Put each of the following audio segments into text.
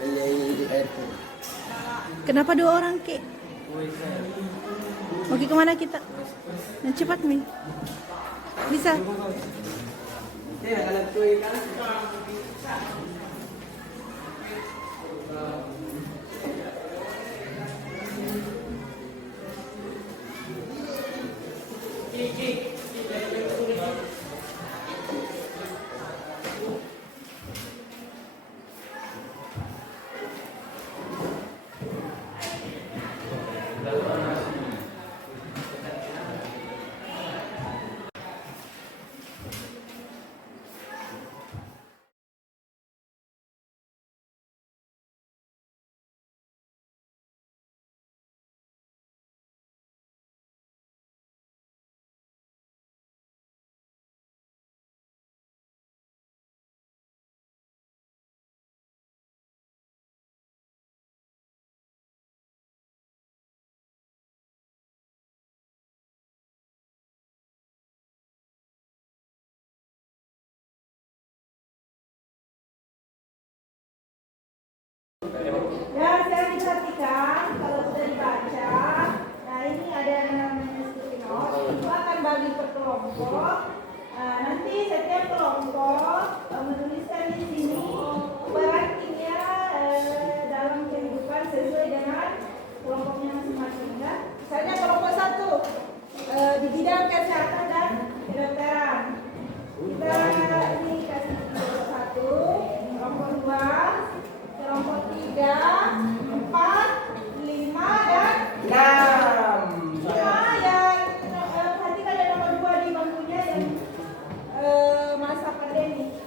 beli airport. Kenapa 2 orang, Ki? Oke, kemana kita? Nah, cepat, Mi. Bisa. Ya, saya diperhatikan kalau sudah dibaca. Nah, ini ada yang namanya sticky note. Itu akan bagi per kelompok. Nanti setiap kelompok menuliskan di sini perannya dalam kehidupan sesuai dengan kelompoknya masing-masing. Ya. Misalnya kelompok 1 di bidang kesehatan dan kedokteran. Kita ini kasih kelompok 1, kelompok 2. Kelompok 3, 4, 5, dan 6. Yang perhatikan ada nomor 2 di bangkunya yang masa pandemi.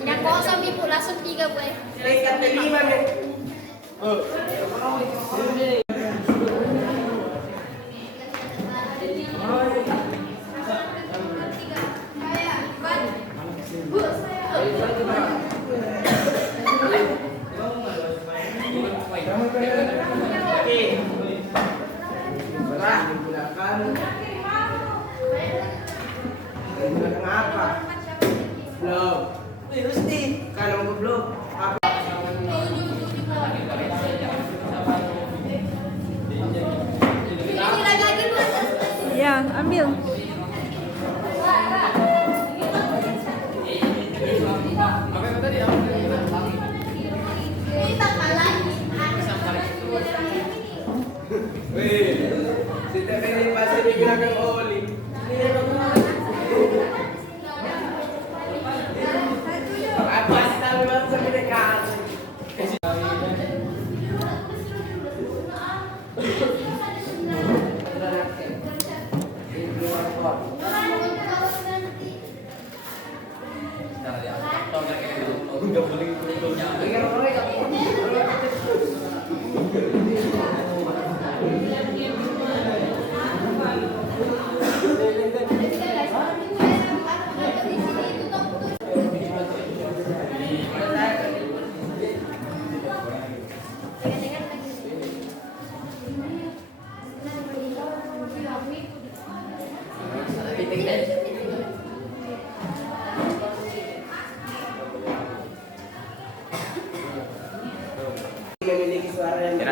Yang kosong ibu langsung 3 boleh. Ya, ambil.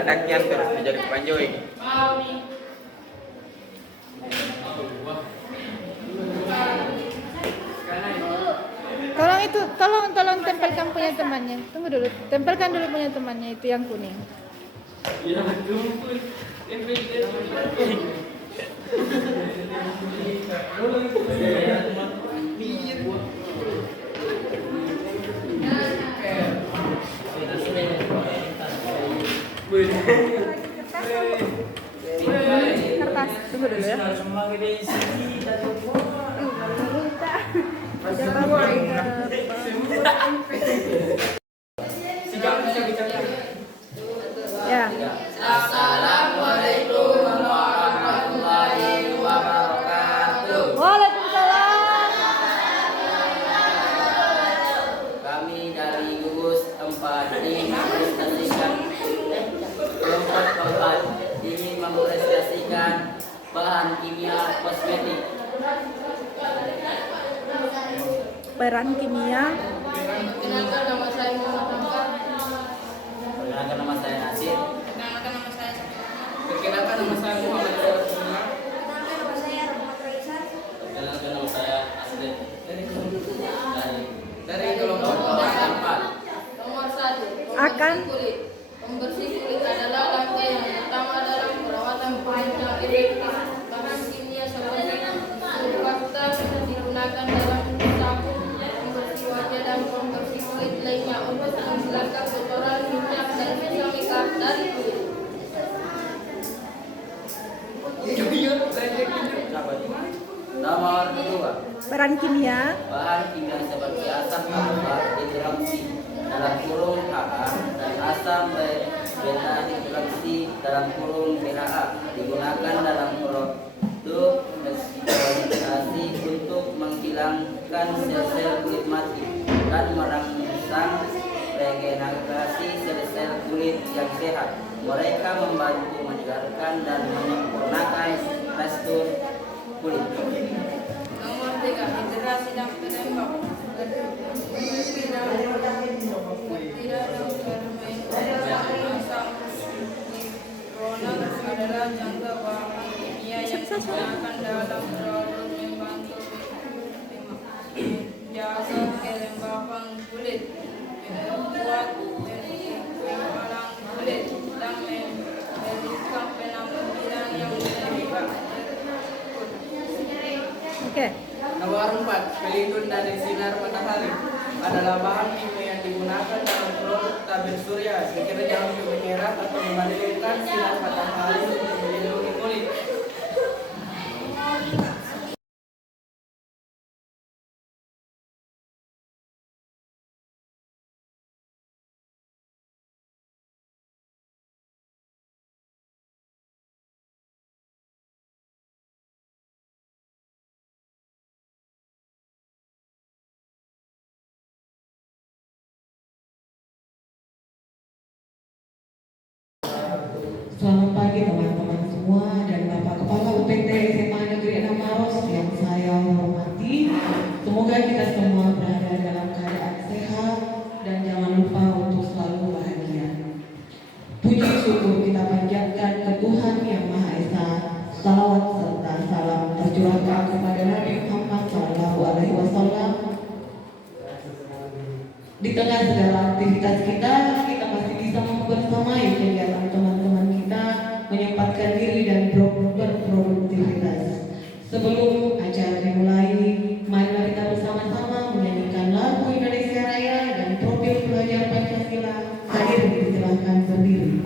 Dakian terus menjadi panjoy. Tolong itu, tolong tempelkan punya temannya. Tunggu dulu, tempelkan dulu punya temannya itu yang kuning. Kertas, tunggu dulu ya. Ya. Assalamualaikum warahmatullahi wabarakatuh. Waalaikumsalam. Kami dari gugus 4 ingin mempresentasikan kelompok ingin mempresentasikan bahan kimia kosmetik. Peran kimia. Kenalkan nama saya Muhammad Hamka. Perkenalkan nama saya Nasir. Kenalkan nama saya Safiya. Perkenalkan nama saya Muhammad Rasul. Kenalkan nama saya Rahmat Raisa. Perkenalkan nama saya Asli. Dari kelompok 4. Nomor 1. Akan. Kulit. Pembersih kulit adalah langkah yang pertama dalam perawatan kulit yang efektif. Bahan kimia seperti surfaktan digunakan dalam sabun, pembersih wajah dan pembersih kulit lainnya untuk menghilangkan kotoran, minyak dan kemikal dari kulit. Nomor 2. Peran kimia. Bahan kimia seperti asam alfa hidroksi dalam kurung AA dan asam beta hidroksi dalam kurung BHA digunakan dalam produk eksploitasi untuk menghilangkan sel-sel kulit mati dan merangsang regenerasi sel-sel kulit yang sehat. Mereka membantu menyegarkan dan menyempurnakan tekstur kulit. Nomor 3. Hidrasi dan penembak. Adalah contoh bahan kimia yang digunakan dalam produk membantu jasa kelembapan kulit, membuat pengalang kulit, dan memberikan penampilan yang lebih baik. Oke. Nomor 4. Pelindung dari sinar matahari adalah bahan kimia yang digunakan dalam produk tabir surya, sekiranya jangan bermerah atau memanfaatkan sinar matahari untuk melindungi kulit. Selamat pagi teman-teman semua dan Bapak Kepala UPT SMA Negeri 6 Maros yang saya hormati. Semoga kita semua berada dalam keadaan sehat dan jangan lupa untuk selalu bahagia. Puji syukur kita panjatkan ke Tuhan Yang Maha Esa. Salawat serta salam tercurahkan kepada Nabi Muhammad SAW. Di tengah segala aktivitas kita masih bisa membersamai kegiatan teman-teman kita, menyempatkan diri dan berproduktivitas. Sebelum acara dimulai, mari kita bersama-sama menyanyikan lagu Indonesia Raya dan profil pelajar Pancasila. Hadir disilahkan berdiri.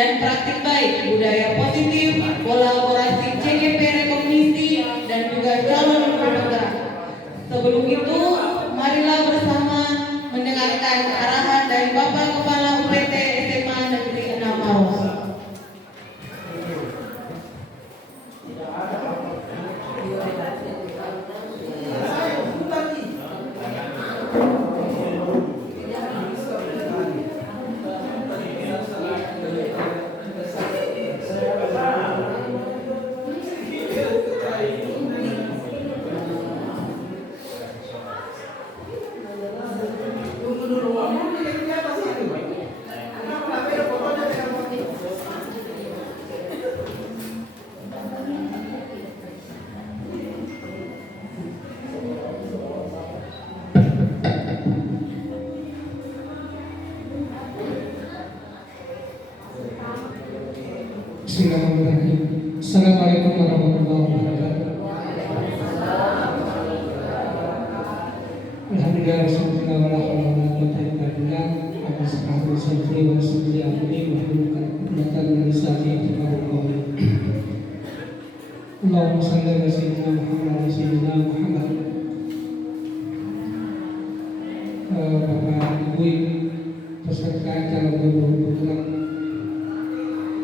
dan praktik baik, budaya positif, kolaborasi CGP rekognisi, dan juga calon bergerak. Sebelum itu, marilah bersama mendengarkan arahan dari Bapak Kepala UPT SMA Negeri 6 Maros. Bismillahirrahmanirrahim. Assalamualaikum warahmatullahi wabarakatuh. Alhamdulillah wassalatu wala haula wala quwwata illa billah. Atas rahmat salli wa sallim alaihi wa sallam lisani qawli. Allahumma shalli ala sayyidina Muhammad wa sayyidina Muhammad. Bapak Ibu peserta acara berbulan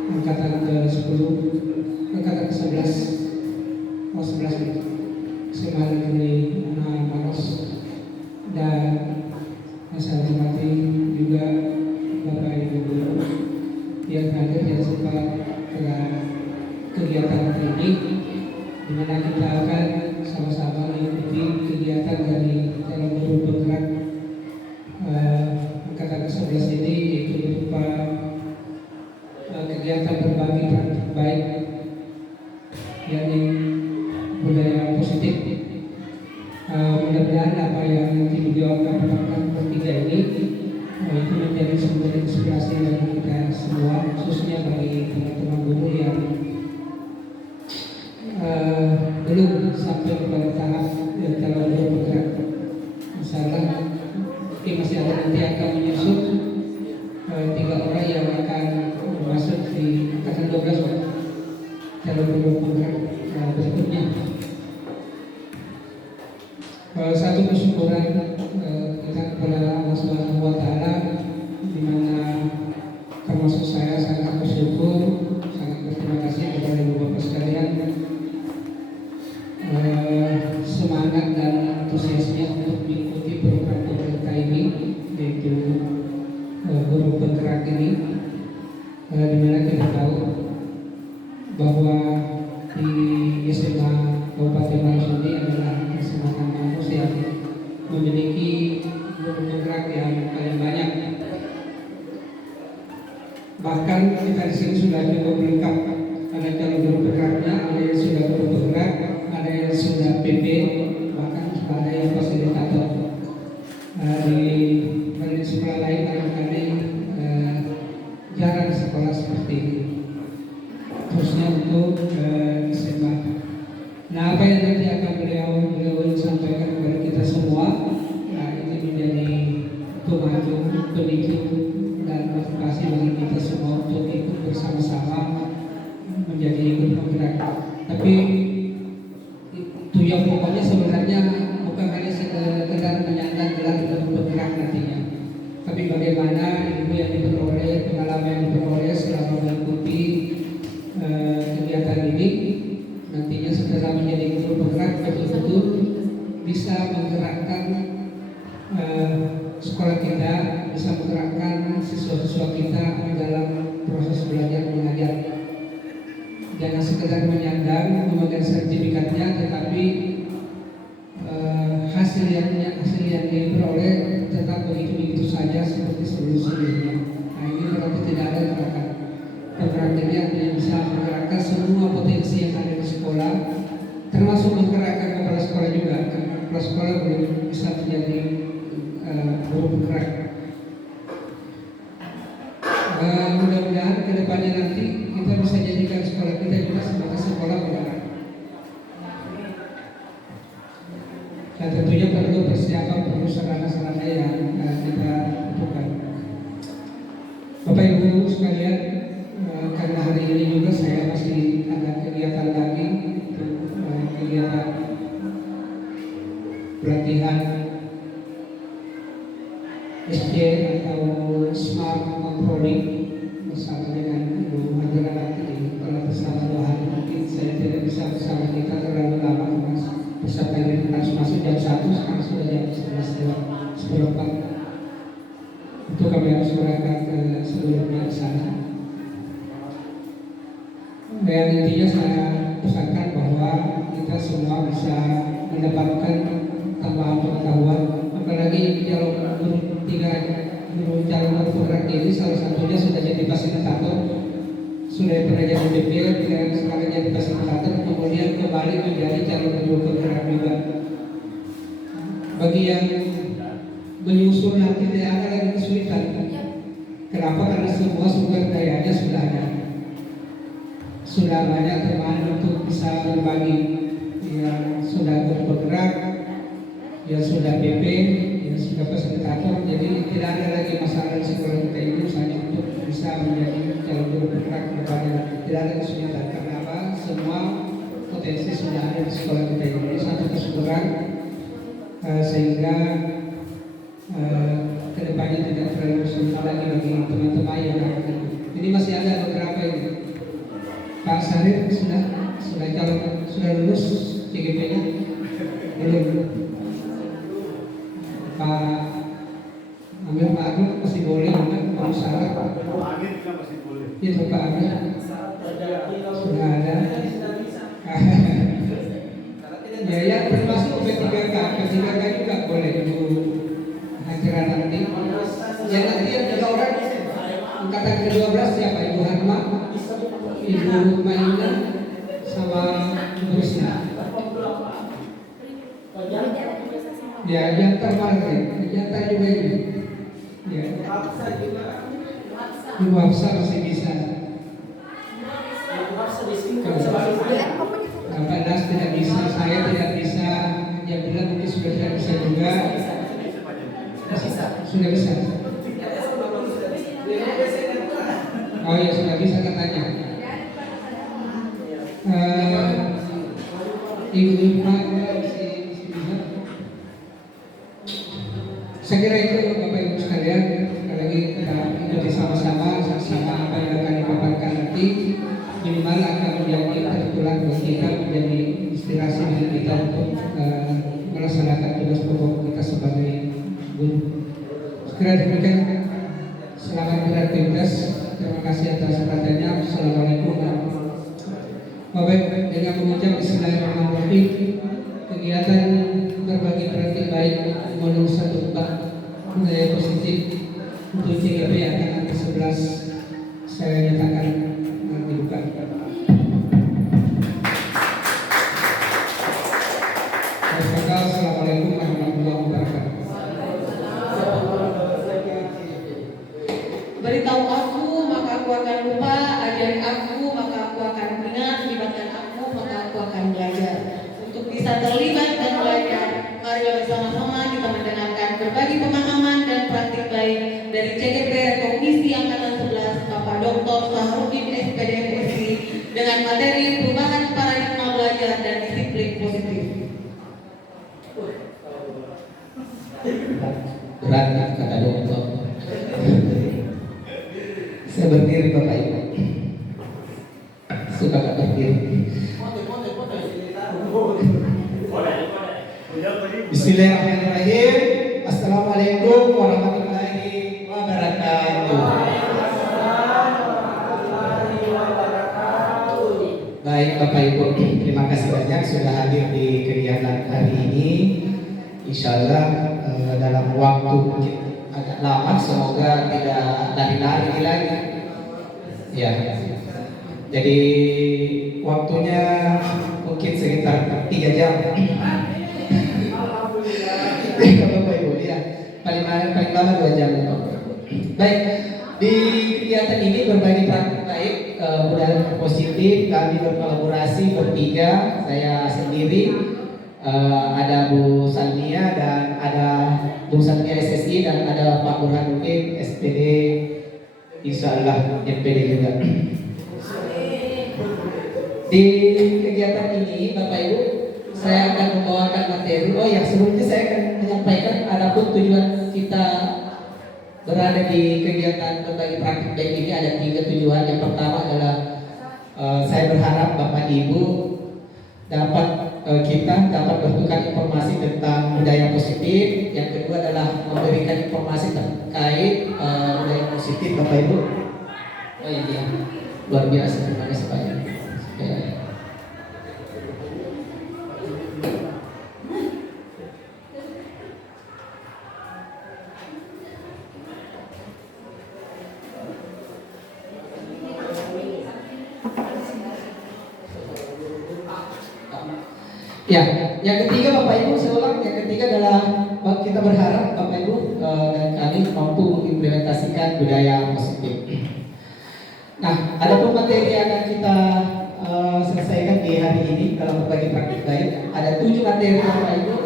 angkatan ke-10, angkatan ke-11, kelas 11 SMA Negeri 6 Maros, dan saya hormati juga Bapak Ibu guru yang hadir yang sempat kegiatan ini, di mana kita akan sama-sama mengikuti kegiatan dari calon guru bergerak angkatan ke-11 ini, yaitu berupa kegiatan berbagi praktik baik, yakni budaya positif. Mudah-mudahan apa yang nanti beliau akan katakan bertiga ini itu menjadi sumber inspirasi bagi kita semua, khususnya bagi teman-teman guru yang belum sampai kepada tahap calon guru bergerak. Misalnya masih ada nanti akan menyusul 3 orang yang akan masuk di angkatan 12 calon guru bergerak berikutnya. Satu kesyukuran kita kepada Allah Subhanahu wa Ta'ala, di mana termasuk saya sangat bersyukur, sangat berterima kasih kepada ibu bapak sekalian, semangat dan antusiasnya untuk mengikuti program pemerintah ini, yaitu guru bergerak ini, di mana kita tahu bahwa di SMA Kabupaten Maros ini adalah SMA kampus yang memiliki guru bergerak yang paling banyak. Bahkan kita di sini sudah cukup lengkap. Ada calon guru bergeraknya, ada yang sudah guru bergerak, ada yang sudah PP, bahkan ada yang fasilitator. Di banyak sekolah lain barangkali jarang sekolah seperti ini, khususnya untuk SMA. Nah, apa yang nanti akan beliau sampaikan kepada kita semua, nah, ini menjadi pemacu, pemicu dan motivasi bagi kita semua untuk ikut bersama-sama menjadi ikut bergerak. Tapi itu yang pokoknya sebenarnya bukan hanya sekedar menyandang gelar untuk bergerak nantinya, tapi bagaimana ilmu yang diperoleh, pengalaman yang diperoleh selama mengikuti kegiatan ini, nantinya setelah menjadi guru bergerak betul-betul bisa menggerakkan sekolah kita, bisa menggerakkan siswa-siswa kita dalam proses belajar mengajar. Jangan sekedar menyandang, memegang sertifikatnya, tetapi hasil yang diperoleh tetap begitu saja seperti sebelum-sebelumnya. Nah, ini berarti tidak ada gerakan. Penggerak ini artinya bisa menggerakkan semua potensi yang ada di sekolah, termasuk menggerakkan kepala sekolah juga. Kepala sekolah belum bisa menjadi guru bergerak. Mudah-mudahan ke depannya nanti kita bisa jadikan sekolah kita juga sebagai sekolah bergerak. Dan tentunya perlu persiapan, perlu sarana-sarana yang kita butuhkan. Bapak Ibu sekalian, atau smart controlling bersama dengan Ibu Hadirat ini. Kalau bersama 2 hari mungkin saya tidak bisa bersama kita terlalu lama karena peserta ini harus masuk jam 1, sekarang sudah jam 11.04. Itu kami harus berangkat ke sebelumnya ke sana. Yang intinya saya pesankan bahwa kita semua bisa mendapatkan tambahan pengetahuan, apalagi kalau guru calon bergerak ini salah satunya sudah jadi fasilitator, sudah pernah jadi DPR dan sekarang jadi fasilitator, kemudian kembali menjadi calon guru bergerak juga. Bagi yang menyusul nanti tidak ada lagi kesulitan. Kenapa? Karena semua sumber dayanya sudah ada. Sudah banyak teman untuk bisa berbagi, yang sudah bergerak, yang sudah PP, yang sudah fasilitator. Jadi tidak ada lagi masalah di sekolah kita ini misalnya untuk bisa menjadi calon guru bergerak kedepannya. Tidak ada kesulitan karena apa? Semua potensi sudah ada di sekolah kita ini. Satu kesyukuran sehingga kedepannya tidak terlalu sulit lagi bagi teman-teman yang akan ikut. Ini masih ada beberapa ini. Pak Sarif sudah calon, sudah lulus CGP-nya? Belum. Pak Amir, Pak Agung masih boleh, Pak Sarif. Pak Amir juga masih boleh. Itu Pak Amir sudah ada. Ya, yang termasuk P3K juga boleh Ibu Hajra nanti. Ya nanti yang 3 orang angkatan ke-12 siapa? Ibu Harma, Ibu Maina, sama Ibu Risna. Ya, jantar Margaret, jantar juga ini. Ya. Ibu Hafsa masih bisa. Bapak Das tidak bisa, saya tidak bisa. Yang bilang mungkin sudah tidak bisa juga. Sudah bisa. Oh ya, sudah bisa katanya. Ibu Irma masih bisa. Saya kira itu Bapak Ibu sekalian. Sekali lagi kita ikuti sama-sama apa yang akan dipaparkan nanti. Minimal akan menjadi tertular buat kita, menjadi inspirasi bagi kita untuk melaksanakan tugas pokok kita sebagai guru. Sekira demikian. Selamat beraktivitas. Terima kasih atas perhatiannya. Assalamualaikum warahmatullahi wabarakatuh. Bapak, dengan mengucap Bismillahirrahmanirrahim, kegiatan berbagi praktik baik menurut satu budaya positif untuk CGP akan ke-11 saya nyatakan dibuka. Assalamualaikum warahmatullahi wabarakatuh. Beritahu aku, maka aku akan lupa. Ajari aku, maka aku akan ingat. Libatkan aku, maka aku akan belajar. Untuk bisa terlibat dan belajar, mari bersama-sama kita mendengarkan berbagi pemahaman dan praktik baik dari CGP Komisi Angkatan 11 Bapak Dr. Saharudin SPD MSI dengan materi perubahan paradigma belajar dan disiplin positif. Berat kata dokter. Saya berdiri Bapak Ibu. Suka gak berdiri? Bismillahirrahmanirrahim. Assalamualaikum warahmatullahi wabarakatuh. Baik Bapak Ibu, terima kasih banyak sudah hadir di kegiatan hari ini. Insya Allah dalam waktu mungkin agak lama, semoga tidak lari-lari lagi. Ya, jadi waktunya mungkin sekitar 3 jam. Bapak Ibu ya, paling lama 2 jam. Baik, di kegiatan ini berbagi praktik baik budaya positif. Kami berkolaborasi bertiga, saya sendiri. Ada Bu Salmia dan ada Bu Salmia SSI dan ada Pak Burhanuddin SPD, insya Allah MPD juga. Di kegiatan ini Bapak Ibu, saya akan membawakan materi. Oh ya, sebelumnya saya akan menyampaikan adapun tujuan kita berada di kegiatan berbagi praktik baik ini ada 3 tujuan. Yang pertama adalah saya berharap Bapak Ibu dapat kita dapat bertukar informasi tentang budaya positif. Yang kedua adalah memberikan informasi terkait budaya positif Bapak Ibu. Oh iya, luar biasa, terima kasih banyak. Ya, yang ketiga Bapak Ibu, saya ulang, yang ketiga adalah kita berharap Bapak Ibu dan kami mampu mengimplementasikan budaya positif. Nah, ada pun materi yang akan kita selesaikan di hari ini dalam berbagi praktik baik. Ada 7 materi Bapak Ibu.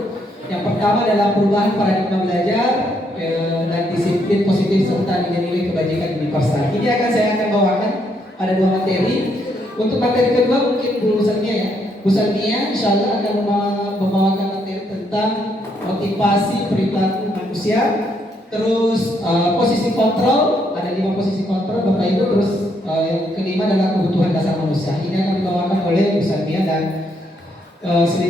Yang pertama adalah perubahan paradigma belajar dan disiplin positif serta nilai-nilai kebajikan universal. Ini saya akan bawakan. Ada 2 materi. Untuk materi kedua mungkin Bu Salmia ya. Bu Salmia insya Allah akan membawakan materi tentang motivasi perilaku manusia. Terus posisi kontrol, ada 5 posisi kontrol Bapak Ibu. Terus yang kelima adalah kebutuhan dasar manusia. Ini akan dibawakan oleh Bu Salmia dan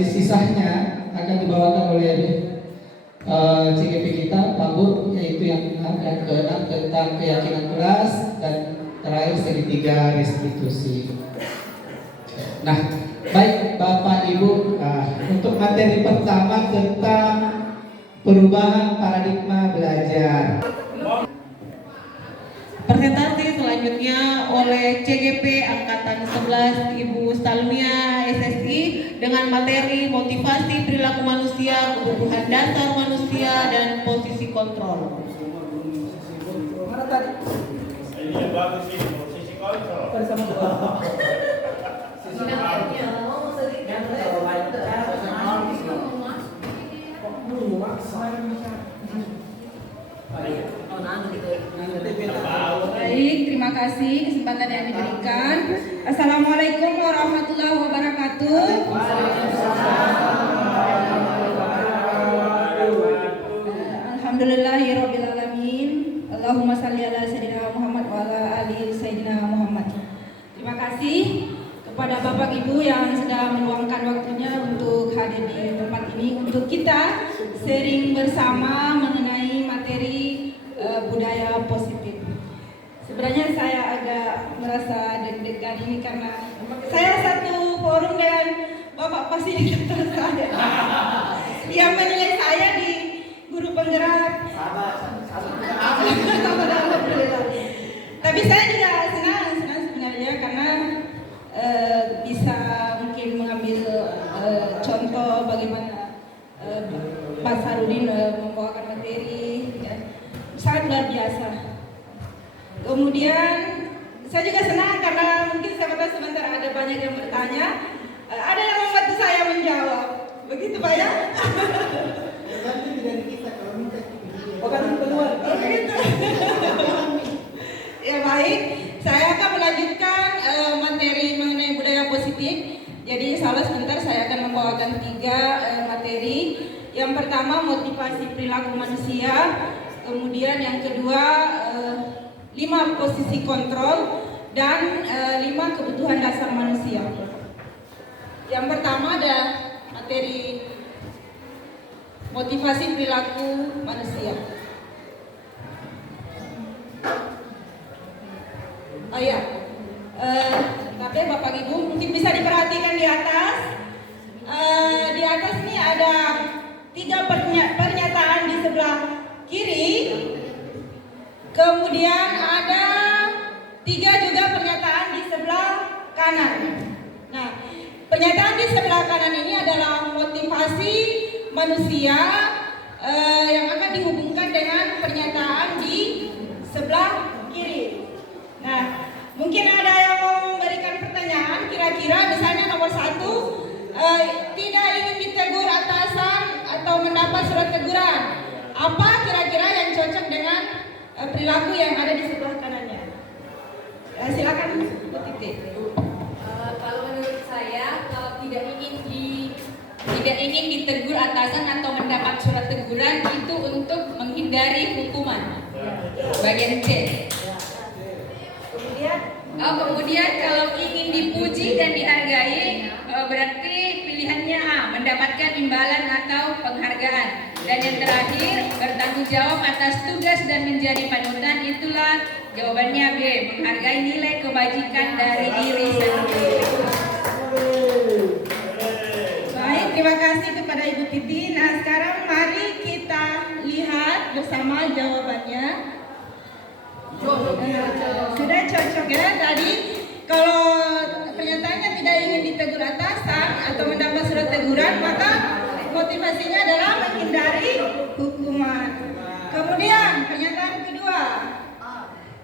sisanya akan dibawakan oleh CGP kita Pak Bu, yaitu yang ke-6 tentang keyakinan kelas dan terakhir segitiga restitusi. Nah, baik Bapak Ibu, untuk materi pertama tentang perubahan paradigma belajar. Presentasi selanjutnya oleh CGP Angkatan 11 Ibu Salmia SSI dengan materi motivasi perilaku manusia, kebutuhan dasar manusia, dan posisi kontrol. Mana tadi? Ini yang bagus sih, posisi kontrol. Baik, terima kasih kesempatan yang diberikan. Assalamualaikum warahmatullahi wabarakatuh. Alhamdulillahirabbil alamin. Allahumma shalli ala sayyidina Muhammad wa ala ali sayyidina Muhammad. Terima kasih kepada Bapak Ibu yang sudah meluangkan waktunya untuk hadir di tempat ini untuk kita sharing bersama mengenai materi budaya positif. Sebenarnya saya agak merasa deg-degan ini karena saya satu forum dengan Bapak fasilitator saya yang menilai saya di guru penggerak. Alhamdulillah. Tapi saya juga senang sebenarnya karena bisa mungkin mengambil contoh bagaimana Pak Sarudin membawakan materi ya, sangat luar biasa. Kemudian saya juga senang karena mungkin siapa tahu sebentar ada banyak yang bertanya, ada yang membantu saya menjawab, begitu Pak ya? Begitu. Ya baik, saya akan melanjutkan materi mengenai budaya positif. Jadi insya Allah sebentar saya akan membawakan 3 materi. Yang pertama motivasi perilaku manusia, kemudian yang kedua 5 posisi kontrol, dan 5 kebutuhan dasar manusia. Yang pertama ada materi motivasi perilaku manusia. Oh ya, tapi Bapak Ibu mungkin bisa diperhatikan di atas. Di atas ini ada 3 pernyataan di sebelah kiri. Kemudian ada 3 juga pernyataan di sebelah kanan. Nah, pernyataan di sebelah kanan ini adalah motivasi manusia yang akan dihubungkan dengan pernyataan di sebelah kiri. Nah, mungkin ada yang mau memberikan pertanyaan, kira-kira misalnya nomor 1, tidak ingin ditegur atasan atau mendapat surat teguran. Apa kira-kira yang cocok dengan perilaku yang ada di sebelah kanannya? Silakan Bu Titi. Kalau menurut saya, kalau tidak ingin ditegur atasan atau mendapat surat teguran itu untuk menghindari hukuman. Bagian C. Kemudian kalau ingin dipuji dan dihargai, berarti pilihannya A, mendapatkan imbalan atau penghargaan. Dan yang terakhir, bertanggung jawab atas tugas dan menjadi panutan, itulah jawabannya B, menghargai nilai kebajikan dari diri sendiri. Baik, terima kasih kepada Ibu Titi. Nah, sekarang mari kita lihat bersama jawabannya. Sudah cocok ya tadi. Kalau pernyataannya tidak ingin ditegur atasan atau mendapat surat teguran, maka motivasinya adalah menghindari hukuman. Kemudian pernyataan kedua,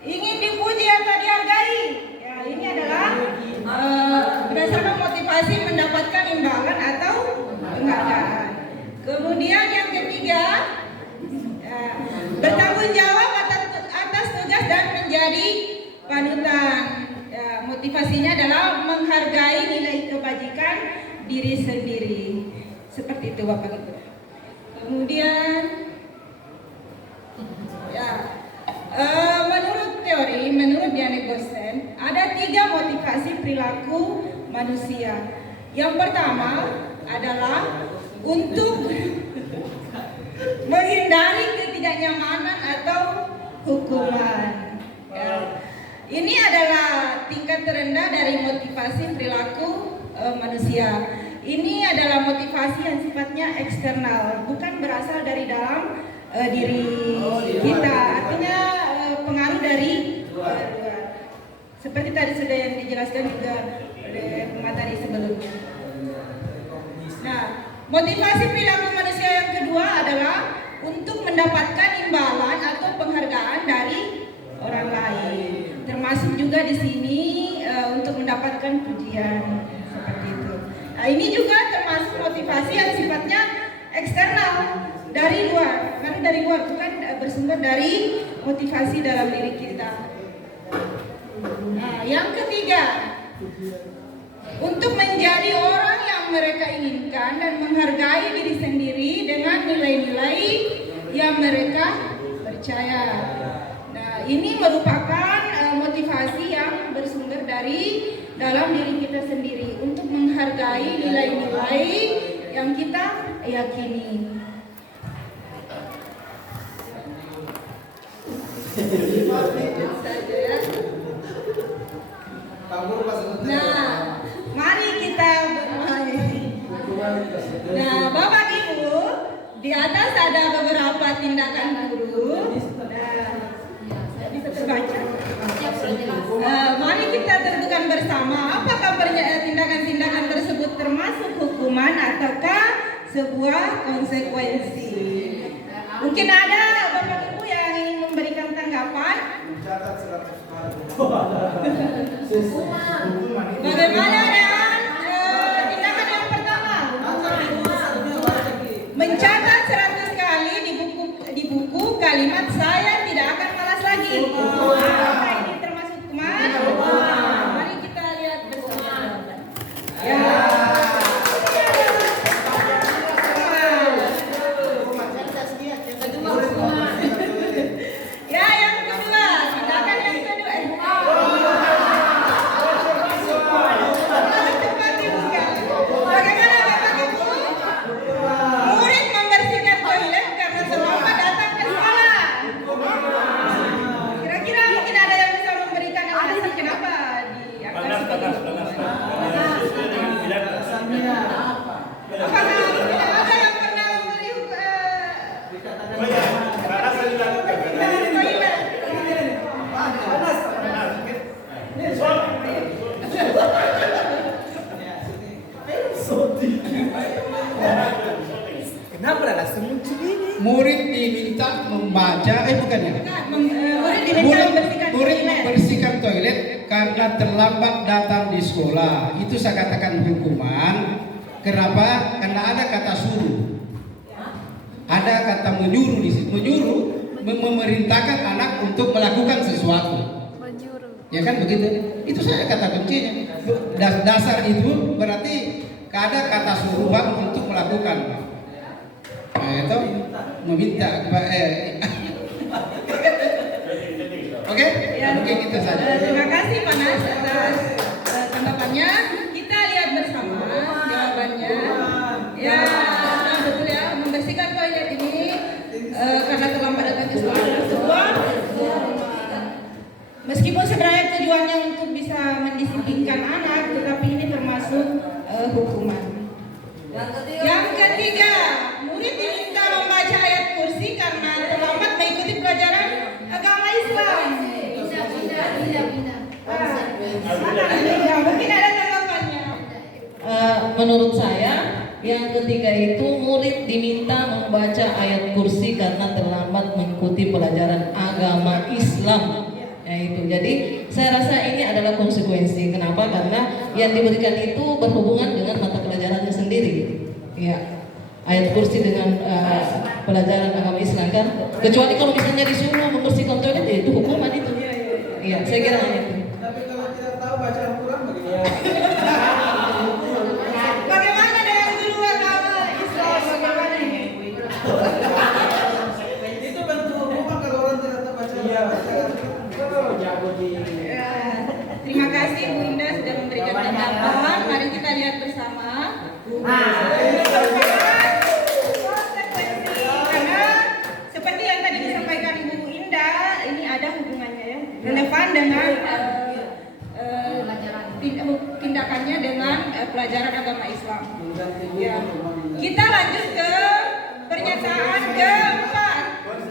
ingin dipuji atau dihargai. Ya, ini adalah berdasarkan motivasi mendapatkan imbalan atau penghargaan. Kemudian yang ketiga, bertanggung jawab atas tugas dan menjadi panutan. Ya, motivasinya adalah menghargai nilai kebajikan diri sendiri. Seperti itu Bapak Ibu. Kemudian, ya, menurut Diane Gosen, ada 3 motivasi perilaku manusia. Yang pertama adalah untuk menghindari ketidaknyamanan atau hukuman. Ya. Ini adalah tingkat terendah dari motivasi perilaku manusia. Ini adalah motivasi yang sifatnya eksternal, bukan berasal dari dalam diri kita. Artinya pengaruh dari luar. Seperti tadi sudah yang dijelaskan juga oleh pemateri sebelumnya. Nah, motivasi perilaku manusia yang kedua adalah untuk mendapatkan imbalan atau penghargaan dari orang lain. Termasuk juga di sini untuk mendapatkan pujian seperti itu. Nah, ini juga termasuk motivasi yang sifatnya eksternal dari luar, karena dari luar bukan bersumber dari motivasi dalam diri kita. Nah, yang ketiga, untuk menjadi orang yang mereka inginkan dan menghargai diri sendiri dengan nilai-nilai yang mereka percaya. Nah, ini merupakan motivasi yang bersumber dari dalam diri kita sendiri untuk menghargai nilai-nilai yang kita yakini. Nah, mari kita bermain. Nah, Bapak Ibu, di atas ada beberapa tindakan guru. Nah, bisa terbaca. Mari kita tentukan bersama apakah tindakan-tindakan tersebut termasuk hukuman ataukah sebuah konsekuensi. Mungkin ada Bapak Ibu yang ingin memberikan tanggapan. Bagaimana dengan tindakan yang pertama? Mencatat 100 kali di buku kalimat saya tidak akan malas lagi. Apakah ini termasuk hukuman? Mari kita lihat bersama. Ya. Ya, yang kedua, tindakan yang kedua. Cepat dibuka. Bagaimana Bapak Ibu? Murid membersihkan toilet karena terlambat datang ke sekolah. Kira-kira mungkin ada yang bisa memberikan alasan kenapa diangkat seperti itu? Apakah ada yang pernah memberi Kenapa langsung muncul ini? Murid diminta membaca, bukan ya? murid diminta membersihkan Murid toilet. membersihkan toilet karena terlambat datang di sekolah. Itu saya katakan hukuman. Kenapa? Karena ada kata suruh. Ada kata menyuruh di situ. Menyuruh memerintahkan anak untuk melakukan sesuatu. Ya kan begitu? Itu saya kata kuncinya. Dasar itu berarti ada kata suruhan untuk melakukan. Nah, itu meminta Oke? Ya, Mungkin gitu saja. terima kasih Pak Nas atas tanggapannya. Kita lihat bersama jawabannya. Ya, betul ya, membersihkan toilet ini karena terlambat datang ke sekolah adalah sebuah meskipun sebenarnya tujuannya untuk bisa mendisiplinkan anak, tetapi ini termasuk hukuman. Yang ketiga, murid diminta membaca ayat kursi karena terlambat mengikuti pelajaran agama Islam. Ya, mungkin ada tanggapannya. Menurut saya yang ketiga itu murid diminta membaca ayat kursi karena terlambat mengikuti pelajaran agama Islam. Itu. Jadi saya rasa ini adalah konsekuensi. Kenapa? Karena yang diberikan itu berhubungan dengan mata pelajarannya sendiri. Ya, ayat kursi dengan pelajaran agama Islam kan. Kecuali kalau misalnya disuruh membersihkan toilet, ya itu hukuman itu. Iya, saya kira itu. Tapi kalau tidak tahu baca Al-Quran begini ya. Bagaimana dengan guru agama Islam? Bagaimana ini? Itu bentuk hukuman kalau orang tidak tahu baca Al-Quran. Jago di. Terima kasih Bu Indah sudah memberikan tanggapan. Mari kita lihat bersama. Konsekuensi karena seperti yang tadi disampaikan Ibu Indah, ini ada hubungannya ya, relevan dengan tindakannya dengan pelajaran agama Islam. Ya. Kita lanjut ke pernyataan keempat,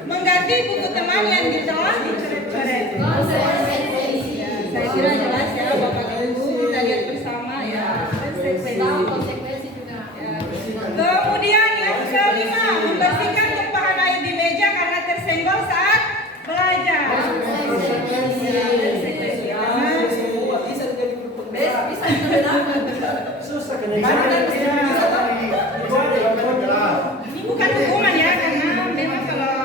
mengganti buku teman yang telah dicoret-coret. Ya, saya kira jelas ya Bapak Ibu, kita lihat bersama ya konsekuensi. Ya. Kemudian yang kelima, membersihkan tumpahan air di meja karena tersenggol saat belajar. Ini bukan hukuman ya, karena memang kalau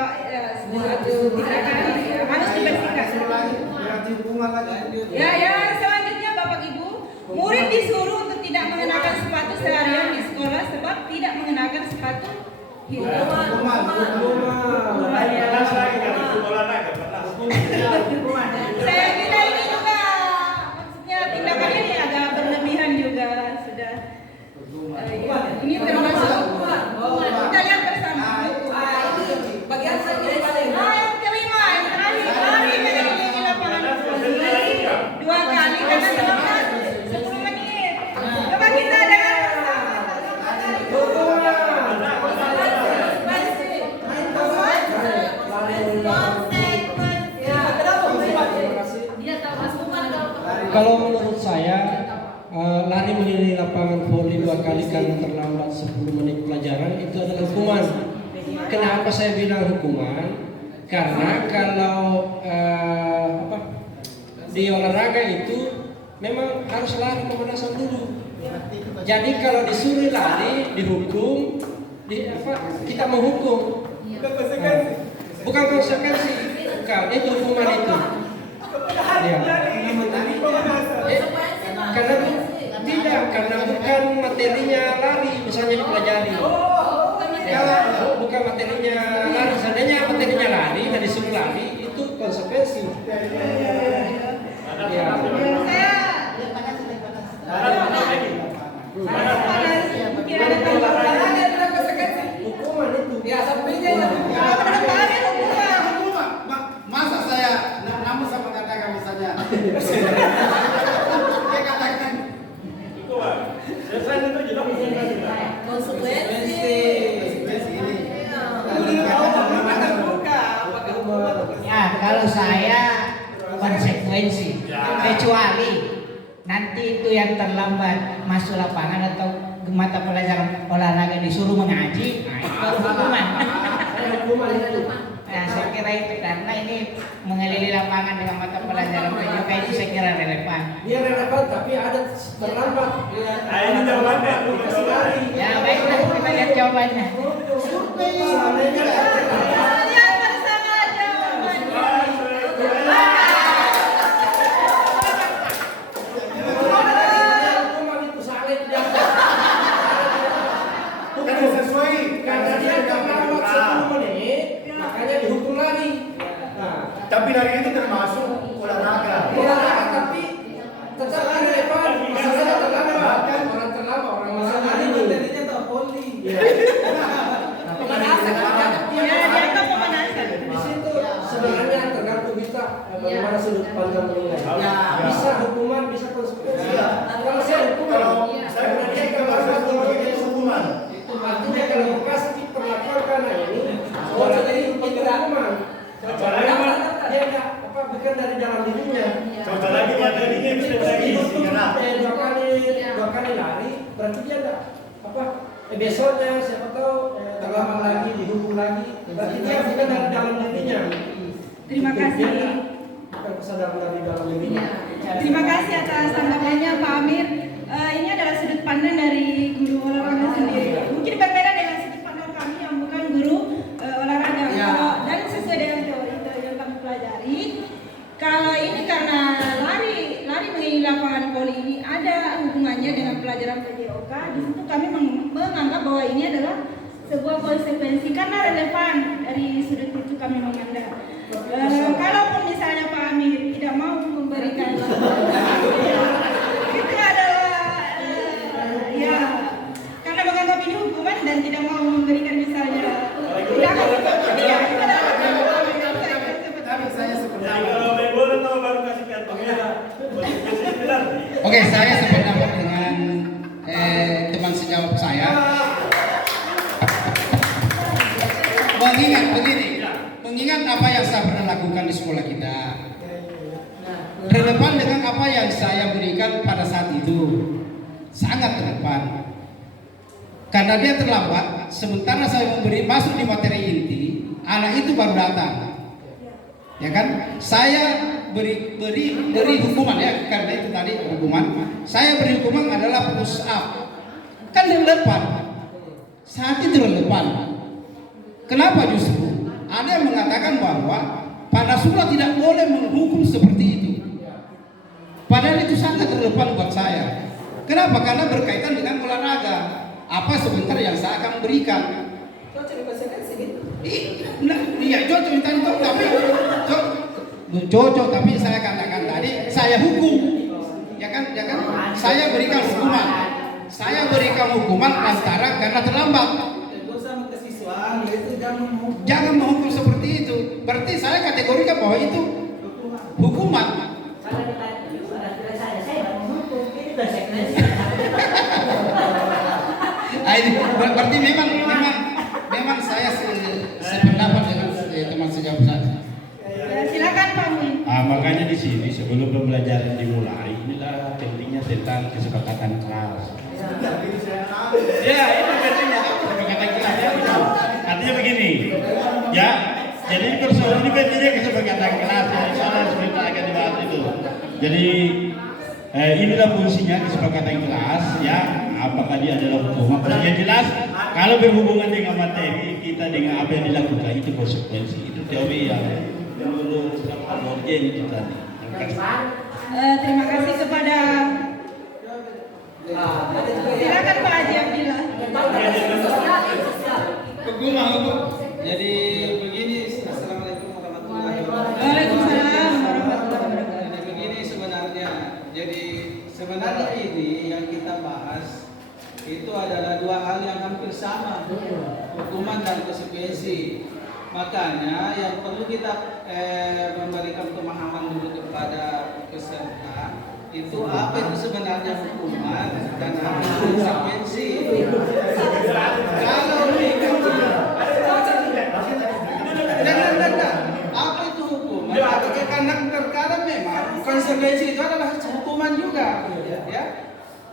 suatu tindakan ya, harus dibersihkan. Ya, selanjutnya Bapak Ibu, murid disuruh untuk tidak mengenakan sepatu seharian di sekolah sebab tidak mengenakan sepatu hitam. Saya kira ini juga maksudnya tindakan ini agak berlebihan juga sudah. Ini termasuk kita lihat bersama. Bagian yang kelima, yang terakhir, lari keliling lapangan voli 2 kali karena terlambat 10 menit. Coba kita dengar Kalau menurut saya lari mengelilingi lapangan voli 2 kali karena terlambat 10 menit pelajaran itu adalah hukuman. Kenapa saya bilang hukuman? Karena kalau di olahraga itu memang harus lari pemanasan dulu. Jadi kalau disuruh lari dihukum, kita menghukum. Bukan konsekuensi, bukan itu hukuman itu. Ya. Karena bukan materinya lari, misalnya dipelajari. Bukan materinya lari, seandainya materinya lari dan disuruh lari itu konsekuensi. Ya. Hukuman itu. Ya, sampainya Masa saya namun sama katakan misalnya. Dia katakan itu Pak. Saya itu jelas konsekuensi ini. Ya, kalau saya konsekuensi, kecuali nanti itu yang terlambat masuk lapangan atau mata pelajaran olahraga disuruh mengaji, nah itu baru hukuman. Nah, saya kira itu karena ini mengelilingi lapangan dengan mata pelajaran PJK itu saya kira relevan. Dia relevan tapi ada terlambat. Ini jawabannya bukan lari. Ya baiklah kita lihat jawabannya. lihat bersama jawabannya. Bukan sesuai Karena dia terlambat 10 menit, makanya dihukum lari. Nah, tapi dari itu termasuk olahraga. Olahraga tapi tetap relevan. Masalahnya terlama. Orang terlama, orang masalah ini. Materinya tak poli. Pemanasan. Ya, dianggap pemanasan. Di situ sebenarnya tergantung kita bagaimana sudut pandang menilai. Bisa hukuman, bisa konsekuensi. Kalau saya hukuman, Kalau saya berarti kalau saya hukuman. artinya kalau pasti perlakuan karena ini, orang ini hukuman. Dia nggak bukan dari dalam dirinya. Coba lagi materinya bisa diisi. Dua kali lari, berarti dia nggak besoknya siapa tahu terlama lagi dihukum lagi, berarti dia bukan dari dalam dirinya. Terima kasih. Bukan kesadaran dari dalam dirinya. Terima kasih atas tanggapannya Pak Amir. Ini adalah sudut pandang dari guru olahraga sendiri. Mungkin berbeda dengan sudut pandang kami yang bukan guru olahraga. Dan sesuai dengan teori yang kami pelajari, kalau ini karena lari mengelilingi lapangan voli ini ada hubungannya dengan pelajaran PJOK. Di situ kami menganggap bahwa ini adalah sebuah konsekuensi karena relevan dari sudut itu kami memandang. Kalaupun misalnya Pak Amir tidak mau memberikan itu adalah karena menganggap ini hukuman dan tidak mau memberikan misalnya tindakan seperti itu adalah Oke, saya sependapat dengan teman sejawat saya. Mengingat apa yang saya pernah lakukan di sekolah kita, relevan dengan apa yang saya berikan pada saat itu, sangat relevan. Karena dia terlambat, sementara saya masuk di materi inti, anak itu baru datang. Ya kan? Saya beri hukuman ya, karena itu tadi hukuman. Saya beri hukuman adalah push up. Kan relevan. Saat itu relevan. Kenapa justru? Ada yang mengatakan bahwa Panasula tidak boleh menghukum seperti itu. Padahal itu sangat relevan buat saya. Kenapa? Karena berkaitan dengan olahraga. Apa sebentar yang saya akan berikan? Iya, cocok tapi saya katakan tadi saya hukum, ya kan? Saya berikan hukuman. Saya berikan hukuman antara karena terlambat. Jangan menghukum seperti itu. Berarti saya kategorikan bahwa itu hukuman. Berarti memang saya sependapat dengan teman sejawat saya. Silakan Pak Mun. Makanya di sini sebelum pembelajaran dimulai, inilah pentingnya tentang kesepakatan kelas. Ya, itu pentingnya kesepakatan kelas. Artinya begini, ya. Jadi persoalan ini pentingnya kesepakatan kelas. Soalnya seperti akan dibahas itu. Jadi inilah fungsinya kesepakatan kelas, ya. Apakah dia adalah hukum? Yang jelas, kalau berhubungan dengan materi kita dengan apa yang dilakukan itu konsekuensi. Itu teori yang menurut Morgan itu tadi. Terima kasih kepada silakan Pak Haji Abdillah. Hukum. Jadi begini, assalamualaikum warahmatullahi wabarakatuh. Waalaikumsalam warahmatullahi wabarakatuh. Jadi begini sebenarnya ini yang kita bahas itu adalah dua hal yang hampir sama, hukuman dan konsekuensi. Makanya yang perlu kita memberikan pemahaman dulu kepada peserta itu apa itu sebenarnya hukuman dan apa itu konsekuensi. Kalau apa itu hukuman? Karena perkara memang konsekuensi itu adalah hukuman juga, ya.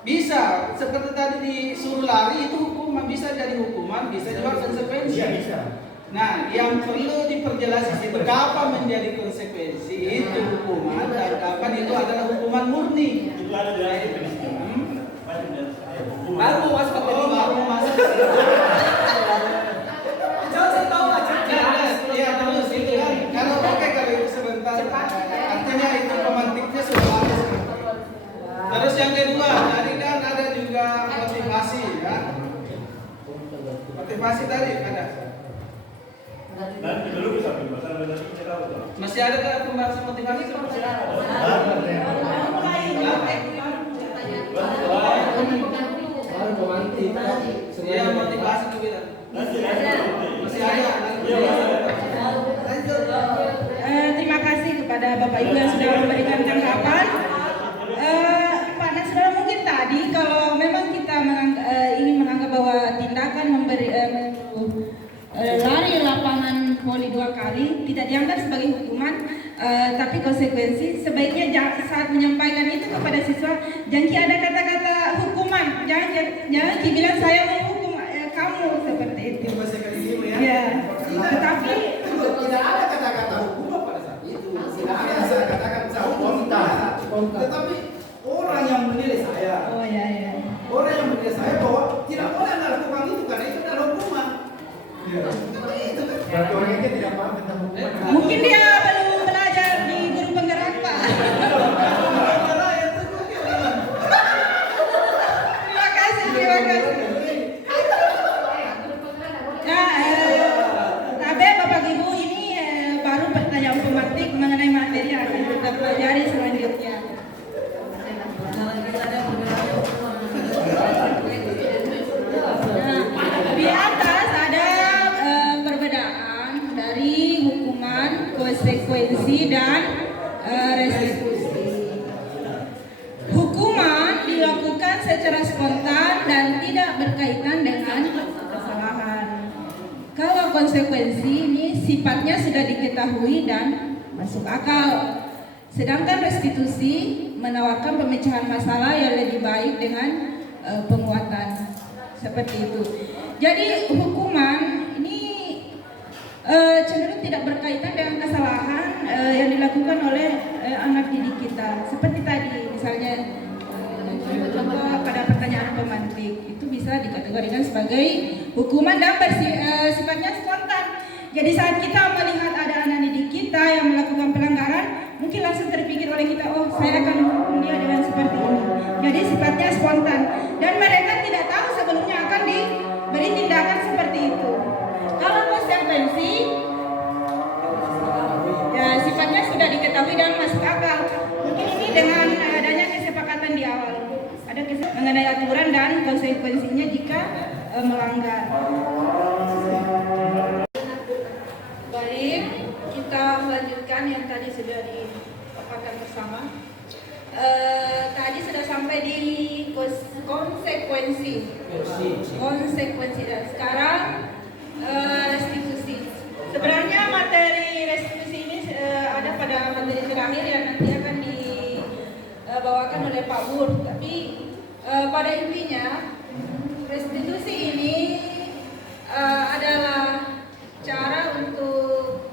Bisa seperti tadi disuruh lari itu hukuman, bisa jadi hukuman, bisa juga konsekuensi. Iya, bisa. Nah, yang perlu diperjelas itu kapan menjadi konsekuensi itu hukuman dan kapan itu adalah hukuman murni. Itu ada di Baru masuk ke baru masuk. Jangan saya tahu aja. Ya terus itu kan. Kalau oke kalau itu sebentar. Artinya itu pemantiknya sudah ada. Terus yang kedua, tadi kan ada juga motivasi ya. Motivasi tadi ada. Nanti dulu bisa pembahasan nanti kita tahu. Masih ada kan pembahasan motivasi atau masih ada? Iya, motivasi tuh kita. Masih ada. Terima kasih kepada Bapak Ibu yang sudah memberikan tanggapan. Pak Nasrul, mungkin tadi kalau memang kita ingin menganggap bahwa tindakan lari lapangan voli 2 kali tidak dianggap sebagai hukuman, tapi konsekuensi, sebaiknya saat menyampaikan itu kepada siswa jangan ada kata-kata hukuman, jangan bilang saya menghukum kamu seperti itu. Ya, tetapi tidak ada kata-kata hukuman pada saat itu. Tidak ada saya katakan saya hukum. Tetapi orang yang menilai saya. oh ya. Orang yang menilai saya bahwa tidak boleh Anda lakukan itu karena itu adalah hukuman. Itu kan. Orangnya tidak paham tentang hukuman. Mungkin dia belum belajar di guru penggerak, Pak. Terima kasih. Nah, Bapak Ibu, ini baru pertanyaan pemantik mengenai materi yang akan kita pelajari selanjutnya. Di atas ada perbedaan dari hukuman, konsekuensi, dan restitusi. Hukuman dilakukan secara spontan dan tidak berkaitan dengan kesalahan. Kalau konsekuensi ini sifatnya sudah diketahui dan masuk akal. Sedangkan restitusi menawarkan pemecahan masalah yang lebih baik dengan penguatan. Seperti itu. Jadi hukuman ini cenderung tidak berkaitan dengan kesalahan yang dilakukan oleh anak didik kita. Seperti tadi misalnya contoh pada pertanyaan pemantik itu bisa dikategorikan sebagai hukuman dan sifatnya spontan. Jadi saat kita melihat ada anak didik kita yang melakukan pelanggaran, mungkin langsung terpikir oleh kita, oh saya akan menghukum dia dengan seperti ini. Jadi sifatnya spontan dan mereka tidak tahu sebelumnya akan diberi tindakan seperti itu. Kalau konsekuensi, ya sifatnya sudah diketahui dan masuk akal. Mungkin ini dengan adanya kesepakatan di awal, ada kesepakatan mengenai aturan dan konsekuensinya jika melanggar. Baik, kita melanjutkan yang tadi sudah dipaparkan bersama. Tadi sudah sampai di konsekuensi dan sekarang restitusi. Sebenarnya materi restitusi ini ada pada materi terakhir yang nanti akan dibawakan oleh Pak Bur. Tapi pada intinya restitusi ini adalah cara untuk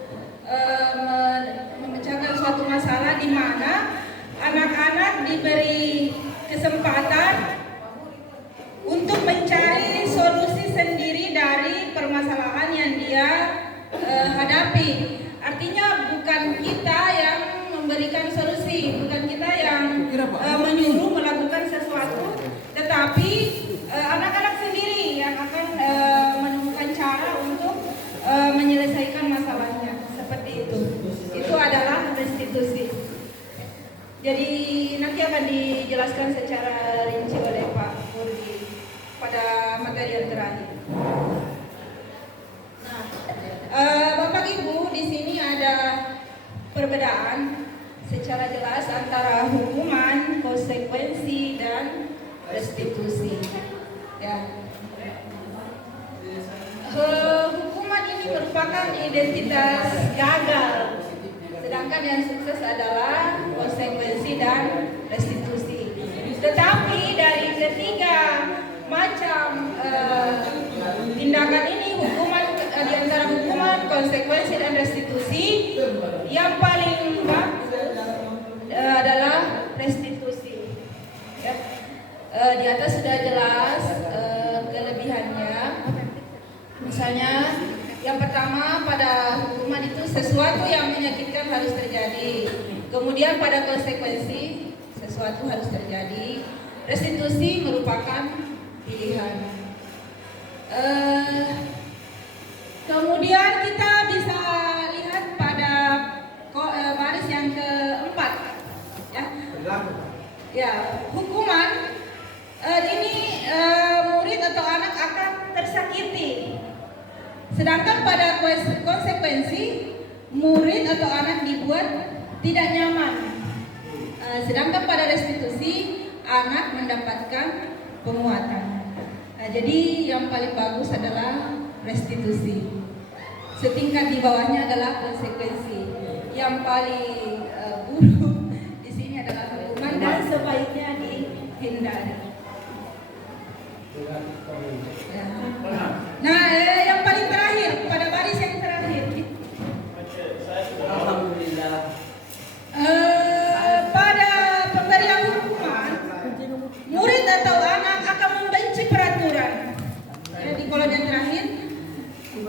memecahkan suatu masalah di mana anak-anak diberi kesempatan untuk mencari solusi sendiri dari permasalahan yang dia hadapi. Artinya bukan kita yang memberikan solusi, bukan kita yang menyuruh melakukan sesuatu, tetapi anak-anak sendiri yang akan menemukan cara untuk menyelesaikan masalahnya. Seperti itu. Itu adalah restitusi. Jadi nanti akan dijelaskan secara rinci oleh Pak Murdi pada materi yang terakhir. Nah, Bapak Ibu, di sini ada perbedaan secara jelas antara hukuman, konsekuensi, dan restitusi. Ya. Hukuman ini merupakan identitas gagal. Sedangkan yang sukses adalah konsekuensi dan restitusi. Tetapi dari ketiga macam tindakan ini, hukuman di antara hukuman, konsekuensi, dan restitusi, yang paling bagus adalah restitusi. Ya. Di atas sudah jelas kelebihannya. Misalnya yang pertama, pada hukuman itu sesuatu yang menyakitkan harus terjadi. Kemudian pada konsekuensi sesuatu harus terjadi. Restitusi merupakan pilihan. Kemudian kita bisa Ya, hukuman ini murid atau anak akan tersakiti. Sedangkan pada konsekuensi murid atau anak dibuat tidak nyaman. Sedangkan pada restitusi anak mendapatkan penguatan. Jadi yang paling bagus adalah restitusi. Setingkat di bawahnya adalah konsekuensi. Yang paling buruk di sini adalah hukuman dan sebaiknya dihindari. Nah, yang paling terakhir pada baris yang terakhir. Alhamdulillah. Pada pemberian hukuman, murid atau anak akan membenci peraturan. Di kolom yang terakhir,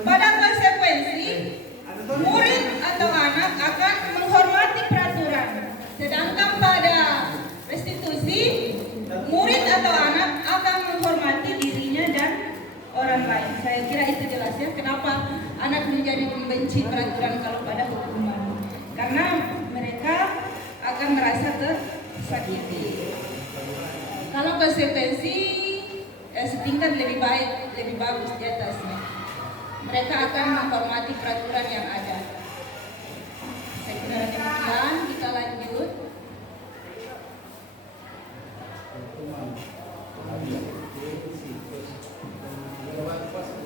pada konsekuensi, murid atau anak akan menghormati peraturan. Sedangkan pada restitusi, murid atau anak akan menghormati dirinya dan orang lain. Saya kira itu jelas ya kenapa anak menjadi membenci peraturan kalau pada hukuman. Karena mereka akan merasa tersakiti. Kalau konsekuensi setingkat lebih baik, lebih bagus di atasnya. Mereka akan menghormati peraturan yang ada. Saya kira demikian, kita lanjut.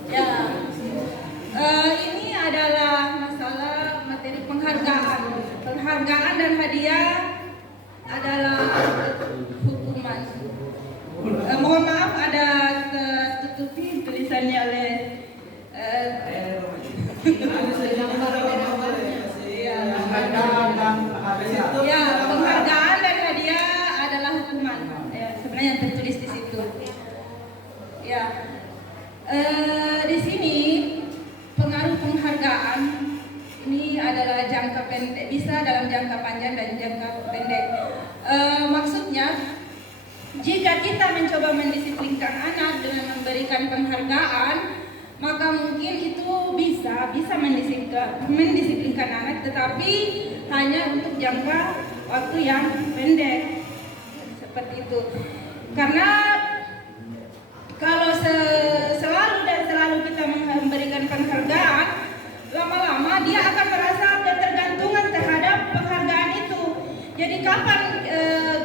Ya, ini adalah masalah materi penghargaan. Penghargaan dan hadiah adalah hukuman. Mohon maaf ada tertutupi tulisannya oleh ya, penghargaan dan hadiah adalah hukuman. Ya, sebenarnya yang tertulis di situ. Ya, di sini pengaruh penghargaan ini adalah jangka pendek, bisa dalam jangka panjang dan jangka pendek. Maksudnya, jika kita mencoba mendisiplinkan anak dengan memberikan penghargaan, maka mungkin itu bisa mendisiplinkan anak, tetapi hanya untuk jangka waktu yang pendek, seperti itu. Karena kalau selalu kita memberikan penghargaan, lama-lama dia akan merasa ketergantungan terhadap penghargaan itu. Jadi kapan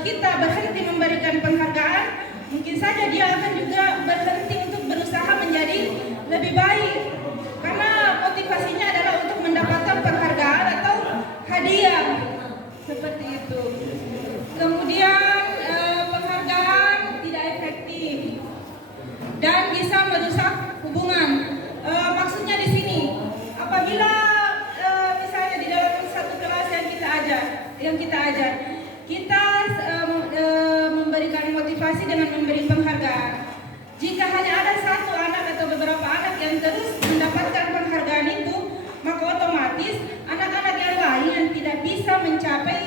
kita berhenti memberikan penghargaan, mungkin saja dia akan juga berhenti untuk berusaha menjadi lebih baik. Karena motivasinya adalah untuk mendapatkan penghargaan atau hadiah, seperti itu. Kemudian penghargaan tidak efektif dan bisa merusak hubungan. Maksudnya di sini, apabila misalnya di dalam satu kelas yang kita ajar, kita memberikan motivasi dengan memberi penghargaan. Jika hanya ada satu anak atau beberapa anak yang terus mendapatkan penghargaan itu, maka otomatis anak-anak yang lain yang tidak bisa mencapai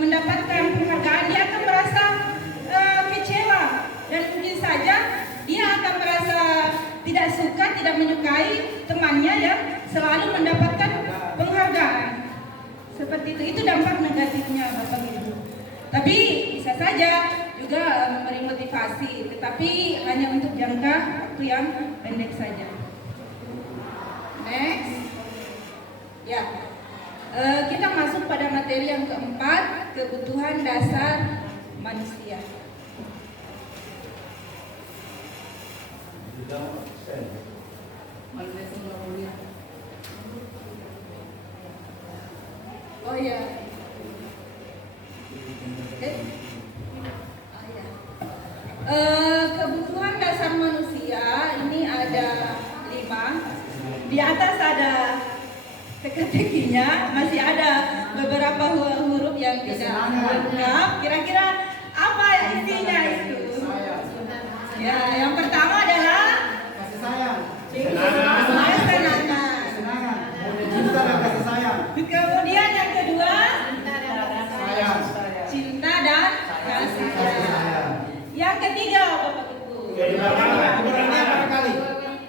mendapatkan penghargaan, dia akan merasa kecewa dan mungkin saja dia akan merasa tidak suka, tidak menyukai temannya yang selalu mendapatkan penghargaan. Seperti itu dampak negatifnya Bapak Ibu. Tapi bisa saja juga memberi motivasi, tetapi hanya untuk jangka waktu yang pendek saja. Next, ya, kita masuk pada materi yang keempat, kebutuhan dasar manusia. Oh ya. Kebutuhan dasar manusia ini ada 5. Di atas ada teka-tekinya, masih ada beberapa huruf yang tidak lengkap. Kira-kira apa isinya itu? Ya, yang pertama adalah Kasih sayang. kesenangan. Cinta dan kasih sayang. Kemudian yang kedua, Sayang. cinta dan kasih sayang. Yang ketiga, Bapak Ibu, Kali.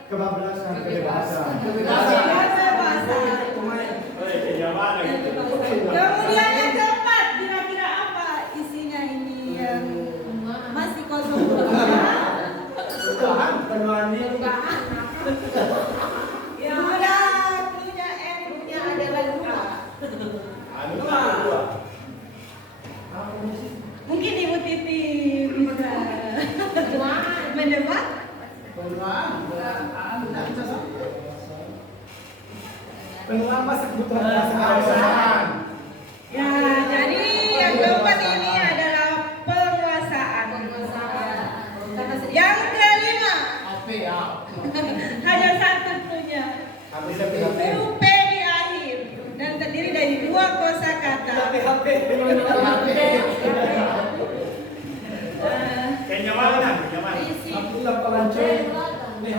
Kebablasan, kebebasan. Kemudian yang keempat, kira-kira apa dasar kebutuhan dasar. Ya, jadi yang keempat ini adalah penguasaan. Yang kelima, hanya satu punya. Huruf P di akhir dan terdiri dari dua kosakata. Kenyamanan. Abdullah Palancong. Nah,